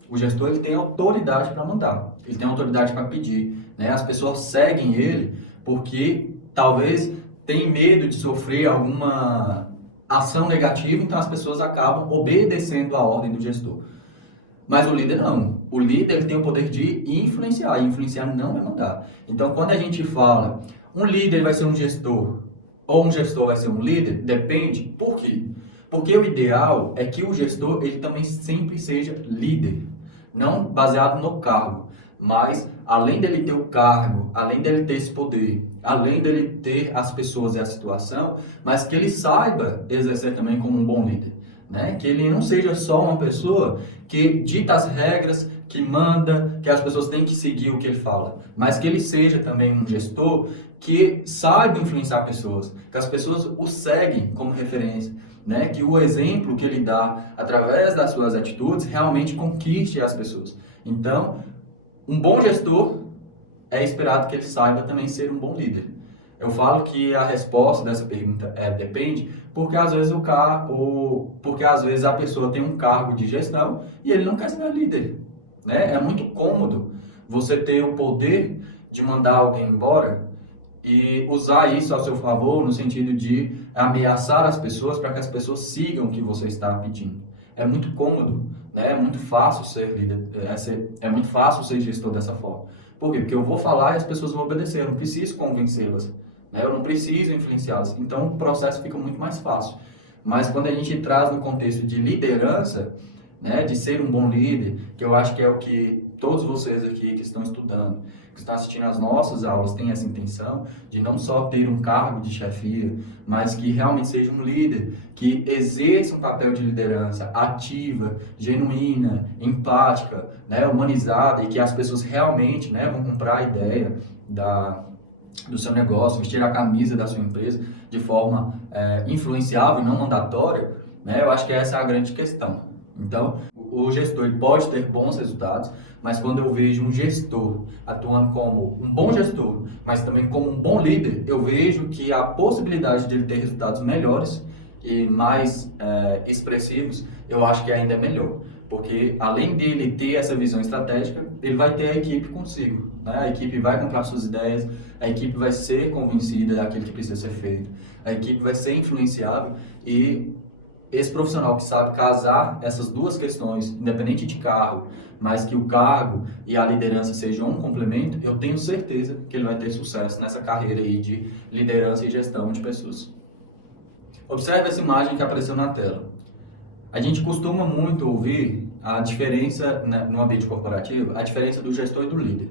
O gestor ele tem autoridade para mandar, ele tem autoridade para pedir, né? As pessoas seguem ele porque talvez tem medo de sofrer alguma ação negativa, então as pessoas acabam obedecendo a ordem do gestor. Mas o líder não. O líder ele tem o poder de influenciar, e influenciar não é mandar. Então, quando a gente fala, um líder vai ser um gestor, ou um gestor vai ser um líder, depende. Por quê? Porque o ideal é que o gestor ele também sempre seja líder, não baseado no cargo, mas além dele ter o cargo, além dele ter esse poder, além dele ter as pessoas e a situação, mas que ele saiba exercer também como um bom líder, né? Que ele não seja só uma pessoa que dita as regras, que manda, que as pessoas têm que seguir o que ele fala, mas que ele seja também um gestor que saiba influenciar pessoas, que as pessoas o seguem como referência, né? Que o exemplo que ele dá através das suas atitudes realmente conquiste as pessoas. Então, um bom gestor é esperado que ele saiba também ser um bom líder. Eu falo que a resposta dessa pergunta é depende, porque às vezes porque às vezes a pessoa tem um cargo de gestão e ele não quer ser líder, né? É muito cômodo você ter o poder de mandar alguém embora e usar isso ao seu favor no sentido de ameaçar as pessoas para que as pessoas sigam o que você está pedindo. É muito cômodo, né? É muito fácil ser líder, é muito fácil ser gestor dessa forma. Por quê? Porque eu vou falar e as pessoas vão obedecer, eu não preciso convencê-las, né? Eu não preciso influenciá-las. Então o processo fica muito mais fácil. Mas quando a gente traz no contexto de liderança, né, de ser um bom líder, que eu acho que é o que todos vocês aqui que estão estudando, que estão assistindo às nossas aulas, têm essa intenção de não só ter um cargo de chefia, mas que realmente seja um líder, que exerça um papel de liderança ativa, genuína, empática, né, humanizada, e que as pessoas realmente, né, vão comprar a ideia do seu negócio, vestir a camisa da sua empresa de forma influenciável e não mandatória, né, eu acho que essa é a grande questão. Então, o gestor ele pode ter bons resultados, mas quando eu vejo um gestor atuando como um bom gestor, mas também como um bom líder, eu vejo que a possibilidade de ele ter resultados melhores e mais expressivos, eu acho que ainda é melhor. Porque além dele ter essa visão estratégica, ele vai ter a equipe consigo, né? A equipe vai comprar suas ideias, a equipe vai ser convencida daquilo que precisa ser feito, a equipe vai ser influenciável e esse profissional que sabe casar essas duas questões, independente de cargo, mas que o cargo e a liderança sejam um complemento, eu tenho certeza que ele vai ter sucesso nessa carreira aí de liderança e gestão de pessoas. Observe essa imagem que apareceu na tela. A gente costuma muito ouvir a diferença, né, no ambiente corporativo, a diferença do gestor e do líder,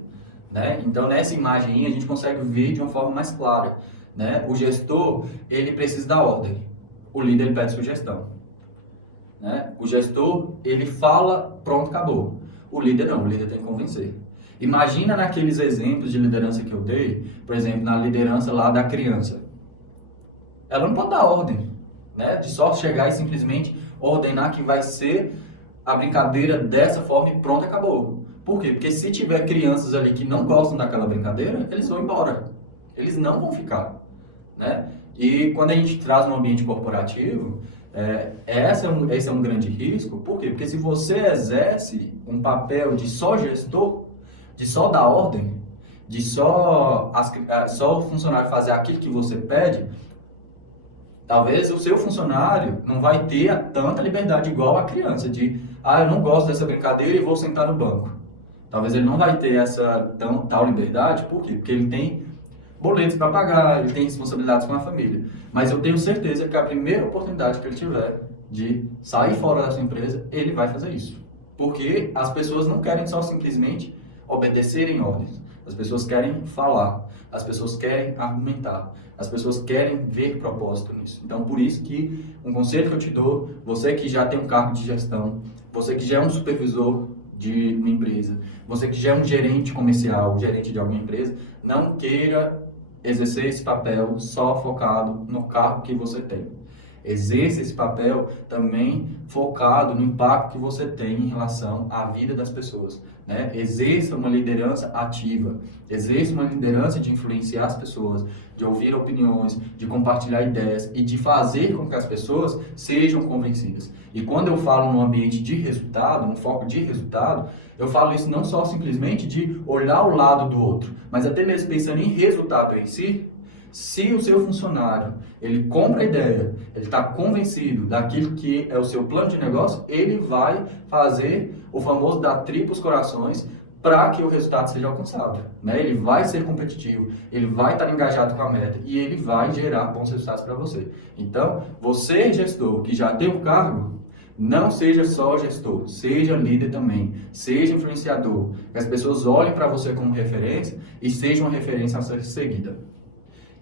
né? Então, nessa imagem aí, a gente consegue ver de uma forma mais clara, né? O gestor, ele precisa da ordem. O líder ele pede sugestão, né? O gestor ele fala, pronto, acabou. O líder não, o líder tem que convencer. Imagina naqueles exemplos de liderança que eu dei, por exemplo, na liderança lá da criança. Ela não pode dar ordem, né? De só chegar e simplesmente ordenar que vai ser a brincadeira dessa forma e pronto, acabou. Por quê? Porque se tiver crianças ali que não gostam daquela brincadeira, eles vão embora. Eles não vão ficar, né? E quando a gente traz no ambiente corporativo, esse é um grande risco. Por quê? Porque se você exerce um papel de só gestor, de só dar ordem, de só o funcionário fazer aquilo que você pede, talvez o seu funcionário não vai ter tanta liberdade igual a criança, de, eu não gosto dessa brincadeira e vou sentar no banco. Talvez ele não vai ter essa tal liberdade, por quê? Porque ele tem boletos para pagar, ele tem responsabilidades com a família. Mas eu tenho certeza que a primeira oportunidade que ele tiver de sair fora da sua empresa, ele vai fazer isso. Porque as pessoas não querem só simplesmente obedecerem ordens. As pessoas querem falar, as pessoas querem argumentar, as pessoas querem ver propósito nisso. Então, por isso que um conselho que eu te dou, você que já tem um cargo de gestão, você que já é um supervisor de uma empresa, você que já é um gerente comercial, gerente de alguma empresa, não queira exercer esse papel só focado no cargo que você tem. Exerça esse papel também focado no impacto que você tem em relação à vida das pessoas, né? Exerça uma liderança ativa, exerça uma liderança de influenciar as pessoas, de ouvir opiniões, de compartilhar ideias e de fazer com que as pessoas sejam convencidas. E quando eu falo num ambiente de resultado, num foco de resultado, eu falo isso não só simplesmente de olhar o lado do outro, mas até mesmo pensando em resultado em si. Se o seu funcionário, ele compra a ideia, ele está convencido daquilo que é o seu plano de negócio, ele vai fazer o famoso dar triplos corações para que o resultado seja alcançado, né? Ele vai ser competitivo, ele vai estar engajado com a meta e ele vai gerar bons resultados para você. Então, você gestor que já tem um cargo, não seja só gestor, seja líder também, seja influenciador, que as pessoas olhem para você como referência e seja uma referência a ser seguida.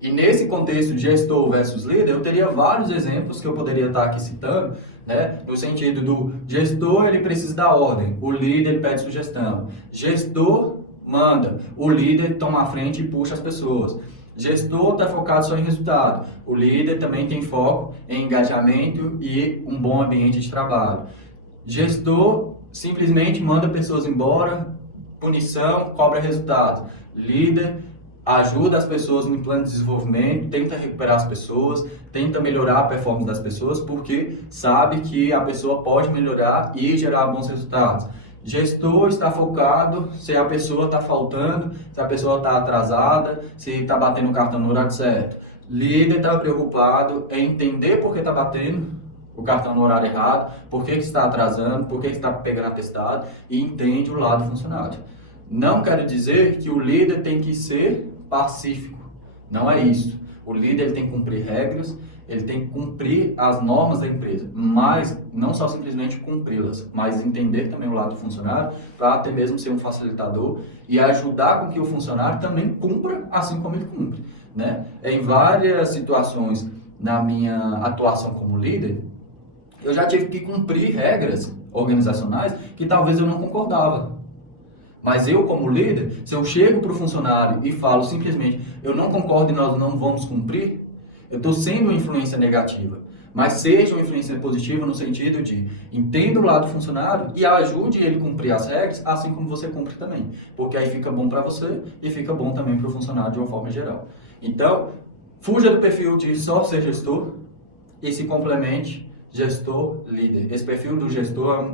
E nesse contexto de gestor versus líder, eu teria vários exemplos que eu poderia estar aqui citando, né? No sentido do gestor, ele precisa dar ordem, o líder ele pede sugestão. Gestor manda, o líder toma a frente e puxa as pessoas. Gestor está focado só em resultado, o líder também tem foco em engajamento e um bom ambiente de trabalho. Gestor simplesmente manda pessoas embora, punição, cobra resultado. Líder ajuda as pessoas no plano de desenvolvimento, tenta recuperar as pessoas, tenta melhorar a performance das pessoas, porque sabe que a pessoa pode melhorar e gerar bons resultados. Gestor está focado se a pessoa está faltando, se a pessoa está atrasada, se está batendo o cartão no horário certo. Líder está preocupado em entender por que está batendo o cartão no horário errado, por que está atrasando, por que está pegando atestado e entende o lado do funcionário. Não quero dizer que o líder tem que ser pacífico, não é isso. O líder ele tem que cumprir regras, ele tem que cumprir as normas da empresa, mas não só simplesmente cumpri-las, mas entender também o lado do funcionário para até mesmo ser um facilitador e ajudar com que o funcionário também cumpra assim como ele cumpre, né? Em várias situações na minha atuação como líder, eu já tive que cumprir regras organizacionais que talvez eu não concordava. Mas eu, como líder, se eu chego para o funcionário e falo simplesmente, eu não concordo e nós não vamos cumprir, eu estou sendo uma influência negativa. Mas seja uma influência positiva no sentido de entenda o lado do funcionário e ajude ele a cumprir as regras, assim como você cumpre também. Porque aí fica bom para você e fica bom também para o funcionário de uma forma geral. Então, fuja do perfil de só ser gestor e se complemente gestor-líder. Esse perfil do gestor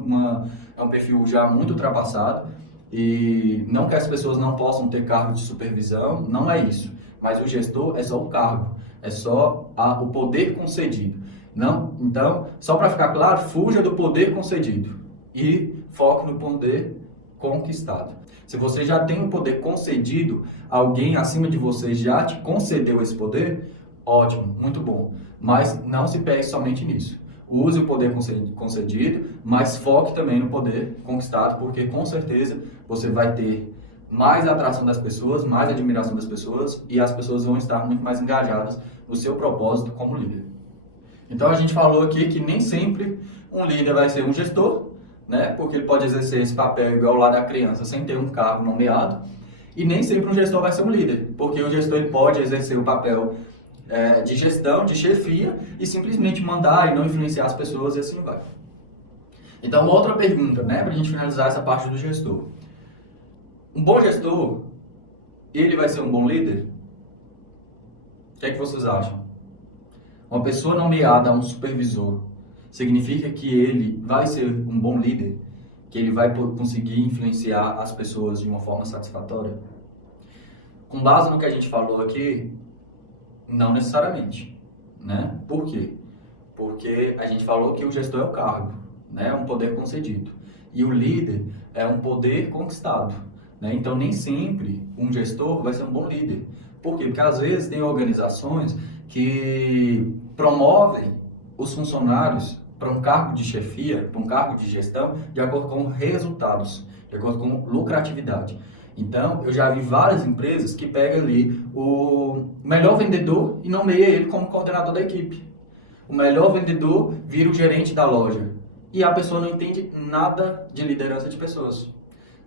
é um perfil já muito ultrapassado. E não que as pessoas não possam ter cargo de supervisão, não é isso. Mas o gestor é só o cargo, é só o poder concedido. Não? Então, só para ficar claro, fuja do poder concedido e foque no poder conquistado. Se você já tem um poder concedido, alguém acima de você já te concedeu esse poder, ótimo, muito bom. Mas não se pegue somente nisso. Use o poder concedido, mas foque também no poder conquistado, porque com certeza você vai ter mais atração das pessoas, mais admiração das pessoas e as pessoas vão estar muito mais engajadas no seu propósito como líder. Então a gente falou aqui que nem sempre um líder vai ser um gestor, né? Porque ele pode exercer esse papel igual lá da criança sem ter um cargo nomeado, e nem sempre um gestor vai ser um líder, porque o gestor ele pode exercer o papel de gestão, de chefia, e simplesmente mandar e não influenciar as pessoas e assim vai. Então, outra pergunta, né, para a gente finalizar essa parte do gestor. Um bom gestor, ele vai ser um bom líder? O que é que vocês acham? Uma pessoa nomeada a um supervisor, significa que ele vai ser um bom líder? Que ele vai conseguir influenciar as pessoas de uma forma satisfatória? Com base no que a gente falou aqui, não necessariamente, né? Por quê? Porque a gente falou que o gestor é o cargo, né? Um poder concedido. E o líder é um poder conquistado, né? Então, nem sempre um gestor vai ser um bom líder. Por quê? Porque às vezes tem organizações que promovem os funcionários para um cargo de chefia, para um cargo de gestão, de acordo com resultados, de acordo com lucratividade. Então, eu já vi várias empresas que pegam ali o melhor vendedor e nomeia ele como coordenador da equipe. O melhor vendedor vira o gerente da loja. E a pessoa não entende nada de liderança de pessoas,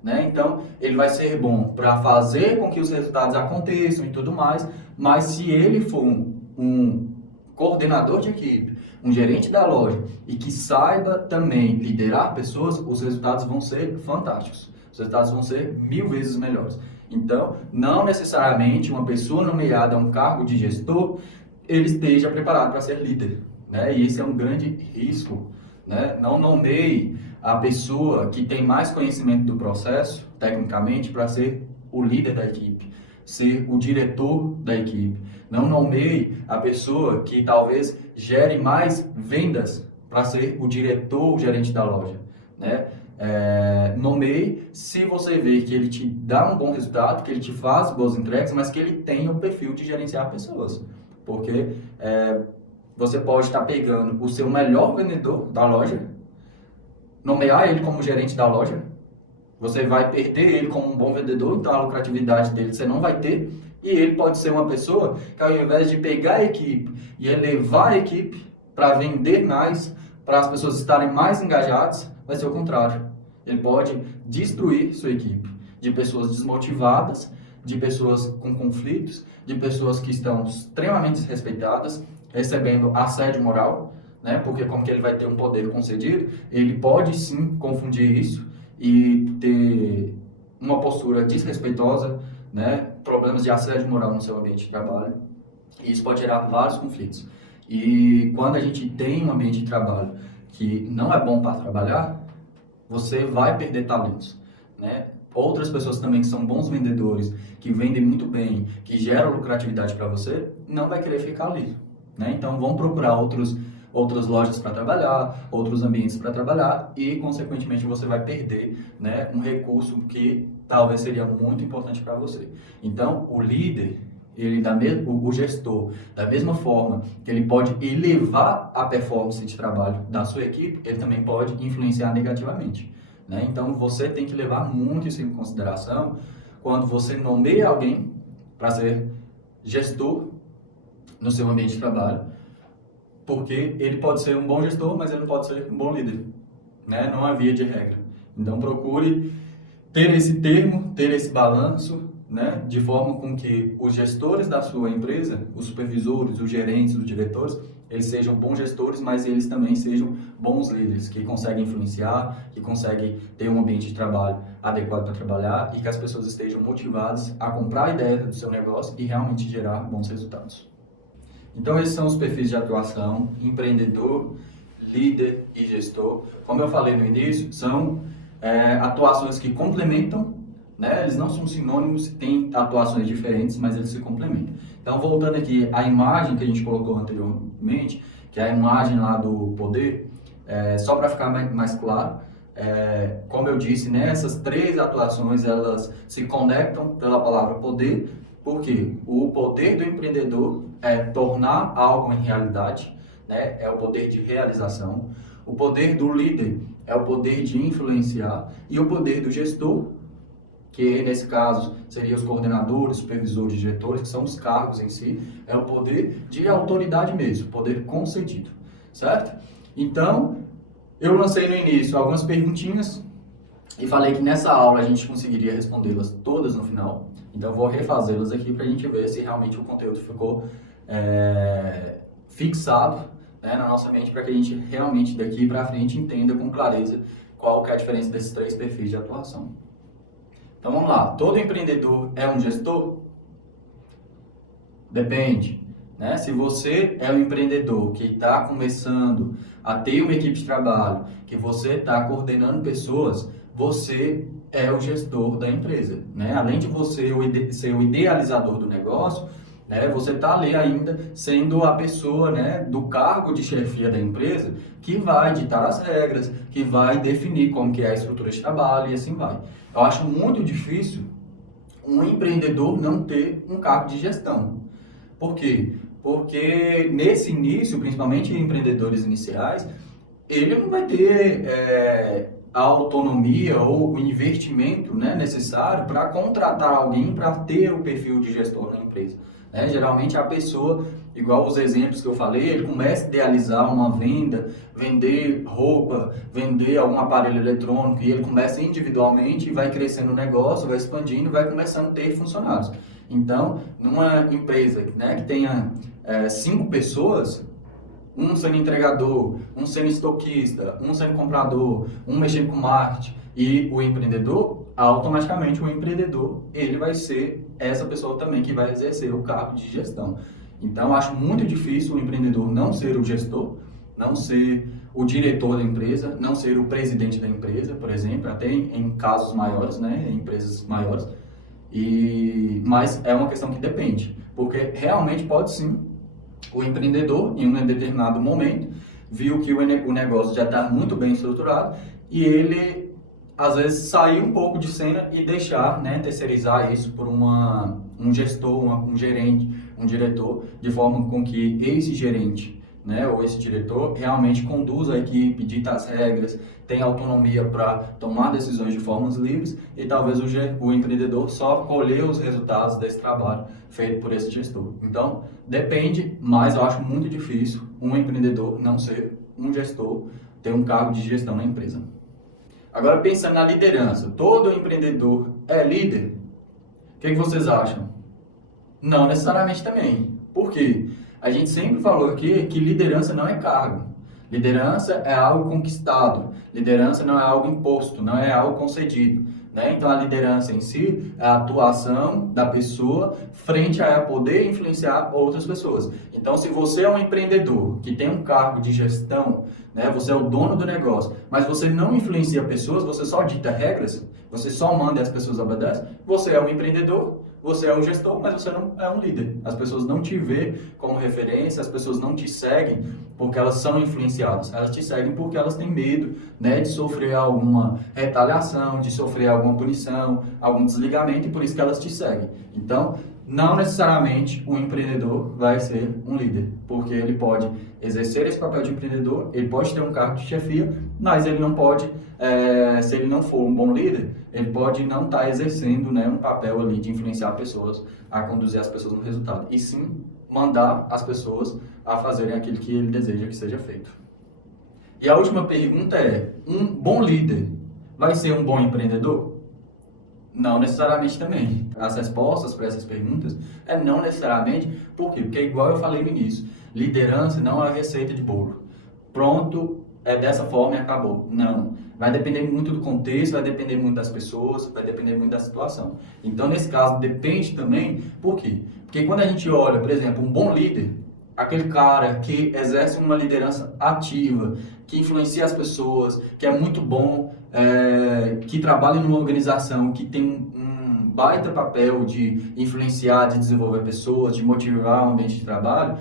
né? Então, ele vai ser bom para fazer com que os resultados aconteçam e tudo mais, mas se ele for um coordenador de equipe, um gerente da loja e que saiba também liderar pessoas, os resultados vão ser fantásticos. Os resultados vão ser 1000 vezes melhores. Então, não necessariamente uma pessoa nomeada a um cargo de gestor, ele esteja preparado para ser líder, né? E esse é um grande risco, né? Não nomeie a pessoa que tem mais conhecimento do processo, tecnicamente, para ser o líder da equipe, ser o diretor da equipe. Não nomeie a pessoa que talvez gere mais vendas para ser o diretor, o gerente da loja, né? Nomeie se você vê que ele te dá um bom resultado, que ele te faz boas entregas, mas que ele tem o perfil de gerenciar pessoas. Porque você pode estar pegando o seu melhor vendedor da loja, nomear ele como gerente da loja, você vai perder ele como um bom vendedor, então a lucratividade dele você não vai ter, e ele pode ser uma pessoa que ao invés de pegar a equipe e elevar a equipe para vender mais, para as pessoas estarem mais engajadas, vai ser o contrário. Ele pode destruir sua equipe de pessoas desmotivadas, de pessoas com conflitos, de pessoas que estão extremamente desrespeitadas, recebendo assédio moral, né? Porque como que ele vai ter um poder concedido, ele pode sim confundir isso e ter uma postura desrespeitosa, né? Problemas de assédio moral no seu ambiente de trabalho. E isso pode gerar vários conflitos. E quando a gente tem um ambiente de trabalho que não é bom para trabalhar, você vai perder talentos, né? Outras pessoas também que são bons vendedores, que vendem muito bem, que geram lucratividade para você, não vai querer ficar ali, né? Então vão procurar outras lojas para trabalhar, outros ambientes para trabalhar e, consequentemente, você vai perder, né, um recurso que talvez seria muito importante para você. Então, o líder, o gestor, da mesma forma que ele pode elevar a performance de trabalho da sua equipe, ele também pode influenciar negativamente, né? Então, você tem que levar muito isso em consideração quando você nomeia alguém para ser gestor no seu ambiente de trabalho, porque ele pode ser um bom gestor, mas ele não pode ser um bom líder, né? Não há via de regra. Então, procure ter esse termo, ter esse balanço, né? De forma com que os gestores da sua empresa, os supervisores, os gerentes, os diretores, eles sejam bons gestores, mas eles também sejam bons líderes, que conseguem influenciar, que conseguem ter um ambiente de trabalho adequado para trabalhar e que as pessoas estejam motivadas a comprar a ideia do seu negócio e realmente gerar bons resultados. Então, esses são os perfis de atuação: empreendedor, líder e gestor. Como eu falei no início, são atuações que complementam, né? Eles não são sinônimos, têm atuações diferentes, mas eles se complementam. Então, voltando aqui à imagem que a gente colocou anteriormente, que é a imagem lá do poder, só para ficar mais claro, como eu disse, né, essas três atuações, elas se conectam pela palavra poder, porque o poder do empreendedor é tornar algo em realidade, né? É o poder de realização. O poder do líder é o poder de influenciar. E o poder do gestor, que nesse caso seriam os coordenadores, supervisores, diretores, que são os cargos em si, é o poder de autoridade mesmo, poder concedido, certo? Então, eu lancei no início algumas perguntinhas e falei que nessa aula a gente conseguiria respondê-las todas no final. Então, vou refazê-las aqui para a gente ver se realmente o conteúdo ficou fixado, né, na nossa mente, para que a gente realmente daqui para frente entenda com clareza qual que é a diferença desses três perfis de atuação. Então, vamos lá. Todo empreendedor é um gestor? Depende, né? Se você é um empreendedor que está começando a ter uma equipe de trabalho, que você está coordenando pessoas, você é o gestor da empresa, né? Além de você ser o idealizador do negócio, né, você está ali ainda sendo a pessoa, né, do cargo de chefia da empresa que vai ditar as regras, que vai definir como que é a estrutura de trabalho e assim vai. Eu acho muito difícil um empreendedor não ter um cargo de gestão. Por quê? Porque nesse início, principalmente em empreendedores iniciais, ele não vai ter a autonomia ou o investimento, né, necessário para contratar alguém para ter o perfil de gestor na empresa. Geralmente a pessoa, igual os exemplos que eu falei, ele começa a idealizar uma venda, vender roupa, vender algum aparelho eletrônico, e ele começa individualmente e vai crescendo o negócio, vai expandindo, vai começando a ter funcionários. Então, numa empresa, né, que tenha 5 pessoas, um sendo entregador, um sendo estoquista, um sendo comprador, um mexendo com marketing e o empreendedor, automaticamente o empreendedor, ele vai ser essa pessoa também que vai exercer o cargo de gestão. Então, eu acho muito difícil o empreendedor não ser o gestor, não ser o diretor da empresa, não ser o presidente da empresa, por exemplo, até em casos maiores, né, em empresas maiores. Mas é uma questão que depende, porque realmente pode sim o empreendedor, em um determinado momento, viu que o negócio já está muito bem estruturado e ele, às vezes, sair um pouco de cena e deixar, né, terceirizar isso por um gestor, um gerente, um diretor, de forma com que esse gerente, né, ou esse diretor realmente conduza a equipe, dita as regras, tem autonomia para tomar decisões de formas livres e talvez o empreendedor só colher os resultados desse trabalho feito por esse gestor. Então, depende, mas eu acho muito difícil um empreendedor não ser um gestor, ter um cargo de gestão na empresa. Agora, pensando na liderança, todo empreendedor é líder? O que vocês acham? Não necessariamente também. Por quê? A gente sempre falou aqui que liderança não é cargo. Liderança é algo conquistado. Liderança não é algo imposto, não é algo concedido. né? Então, a liderança em si é a atuação da pessoa frente a poder influenciar outras pessoas. Então, se você é um empreendedor que tem um cargo de gestão, né? Você é o dono do negócio, mas você não influencia pessoas, você só dita regras, você só manda e as pessoas obedecem, você é um empreendedor, você é um gestor, mas você não é um líder. As pessoas não te veem como referência, as pessoas não te seguem porque elas são influenciadas. Elas te seguem porque elas têm medo, né, de sofrer alguma retaliação, de sofrer alguma punição, algum desligamento, e por isso que elas te seguem. Então, não necessariamente o empreendedor vai ser um líder, porque ele pode exercer esse papel de empreendedor, ele pode ter um cargo de chefia, mas ele não pode, se ele não for um bom líder, ele pode não estar exercendo, né, um papel ali de influenciar pessoas, a conduzir as pessoas no resultado, e sim mandar as pessoas a fazerem aquilo que ele deseja que seja feito. E a última pergunta é, um bom líder vai ser um bom empreendedor? Não necessariamente também. As respostas para essas perguntas é não necessariamente. Por quê? Porque igual eu falei no início, liderança não é receita de bolo. Pronto, é dessa forma e acabou. Não. Vai depender muito do contexto, vai depender muito das pessoas, vai depender muito da situação. Então, nesse caso, depende também. Por quê? Porque quando a gente olha, por exemplo, um bom líder, aquele cara que exerce uma liderança ativa, que influencia as pessoas, que é muito bom, que trabalha numa organização, que tem um baita papel de influenciar, de desenvolver pessoas, de motivar o ambiente de trabalho.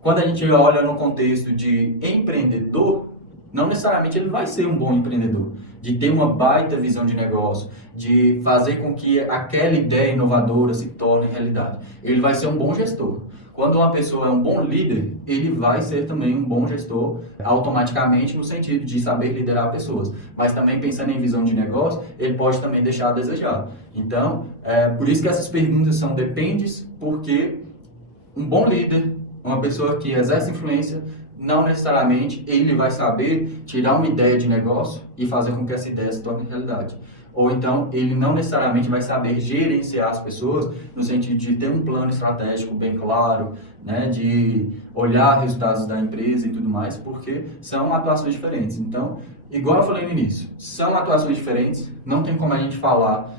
Quando a gente olha no contexto de empreendedor, não necessariamente ele vai ser um bom empreendedor, de ter uma baita visão de negócio, de fazer com que aquela ideia inovadora se torne realidade. Ele vai ser um bom gestor. Quando uma pessoa é um bom líder, ele vai ser também um bom gestor automaticamente no sentido de saber liderar pessoas. Mas também pensando em visão de negócio, ele pode também deixar a desejar. Então, por isso que essas perguntas são dependes, porque um bom líder, uma pessoa que exerce influência, não necessariamente ele vai saber tirar uma ideia de negócio e fazer com que essa ideia se torne realidade. Ou então, ele não necessariamente vai saber gerenciar as pessoas no sentido de ter um plano estratégico bem claro, né, de olhar resultados da empresa e tudo mais, porque são atuações diferentes. Então, igual eu falei no início, são atuações diferentes, não tem como a gente falar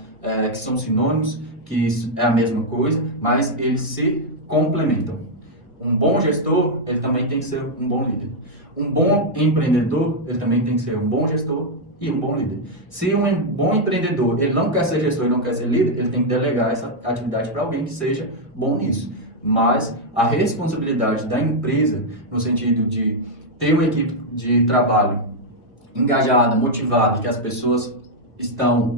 que são sinônimos, que isso é a mesma coisa, mas eles se complementam. Um bom gestor, ele também tem que ser um bom líder. Um bom empreendedor, ele também tem que ser um bom gestor e um bom líder. Se um bom empreendedor, ele não quer ser gestor e não quer ser líder, ele tem que delegar essa atividade para alguém que seja bom nisso. Mas a responsabilidade da empresa, no sentido de ter uma equipe de trabalho engajada, motivada, que as pessoas estão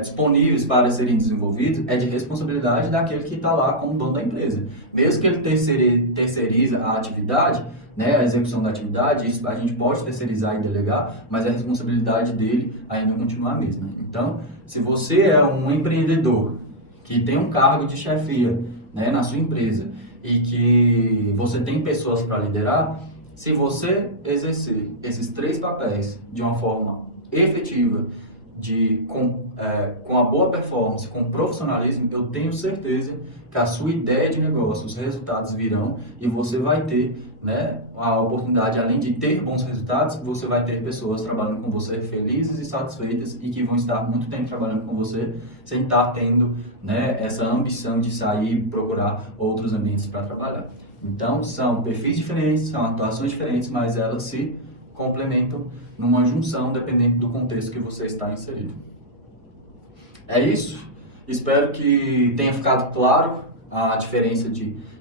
disponíveis para serem desenvolvidos, é de responsabilidade daquele que está lá como dono da empresa. Mesmo que ele terceiriza a atividade, né, a execução da atividade, isso a gente pode terceirizar e delegar, mas a responsabilidade dele ainda continua a mesma. Então, se você é um empreendedor que tem um cargo de chefia, né, na sua empresa e que você tem pessoas para liderar, se você exercer esses 3 papéis de uma forma efetiva, com a boa performance, com profissionalismo, eu tenho certeza que a sua ideia de negócio, os resultados virão e você vai ter, né, a oportunidade, além de ter bons resultados, você vai ter pessoas trabalhando com você felizes e satisfeitas e que vão estar muito tempo trabalhando com você sem estar tendo, né, essa ambição de sair e procurar outros ambientes para trabalhar. Então, são perfis diferentes, são atuações diferentes, mas elas se complementam numa junção, dependendo do contexto que você está inserido. É isso. Espero que tenha ficado claro a diferença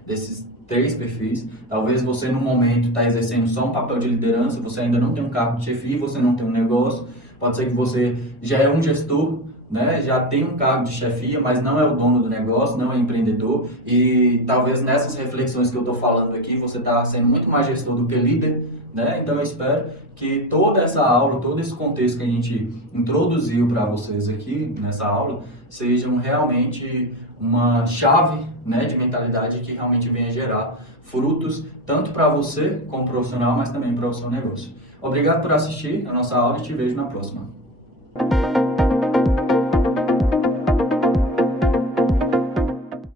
desses 3 perfis. Talvez você, no momento, está exercendo só um papel de liderança, você ainda não tem um cargo de chefia, você não tem um negócio. Pode ser que você já é um gestor, né? Já tem um cargo de chefia, mas não é o dono do negócio, não é empreendedor. E talvez nessas reflexões que eu estou falando aqui, você está sendo muito mais gestor do que líder, né? Então eu espero que toda essa aula, todo esse contexto que a gente introduziu para vocês aqui nessa aula, sejam realmente uma chave, né, de mentalidade que realmente venha gerar frutos tanto para você como profissional, mas também para o seu negócio. Obrigado por assistir a nossa aula e te vejo na próxima.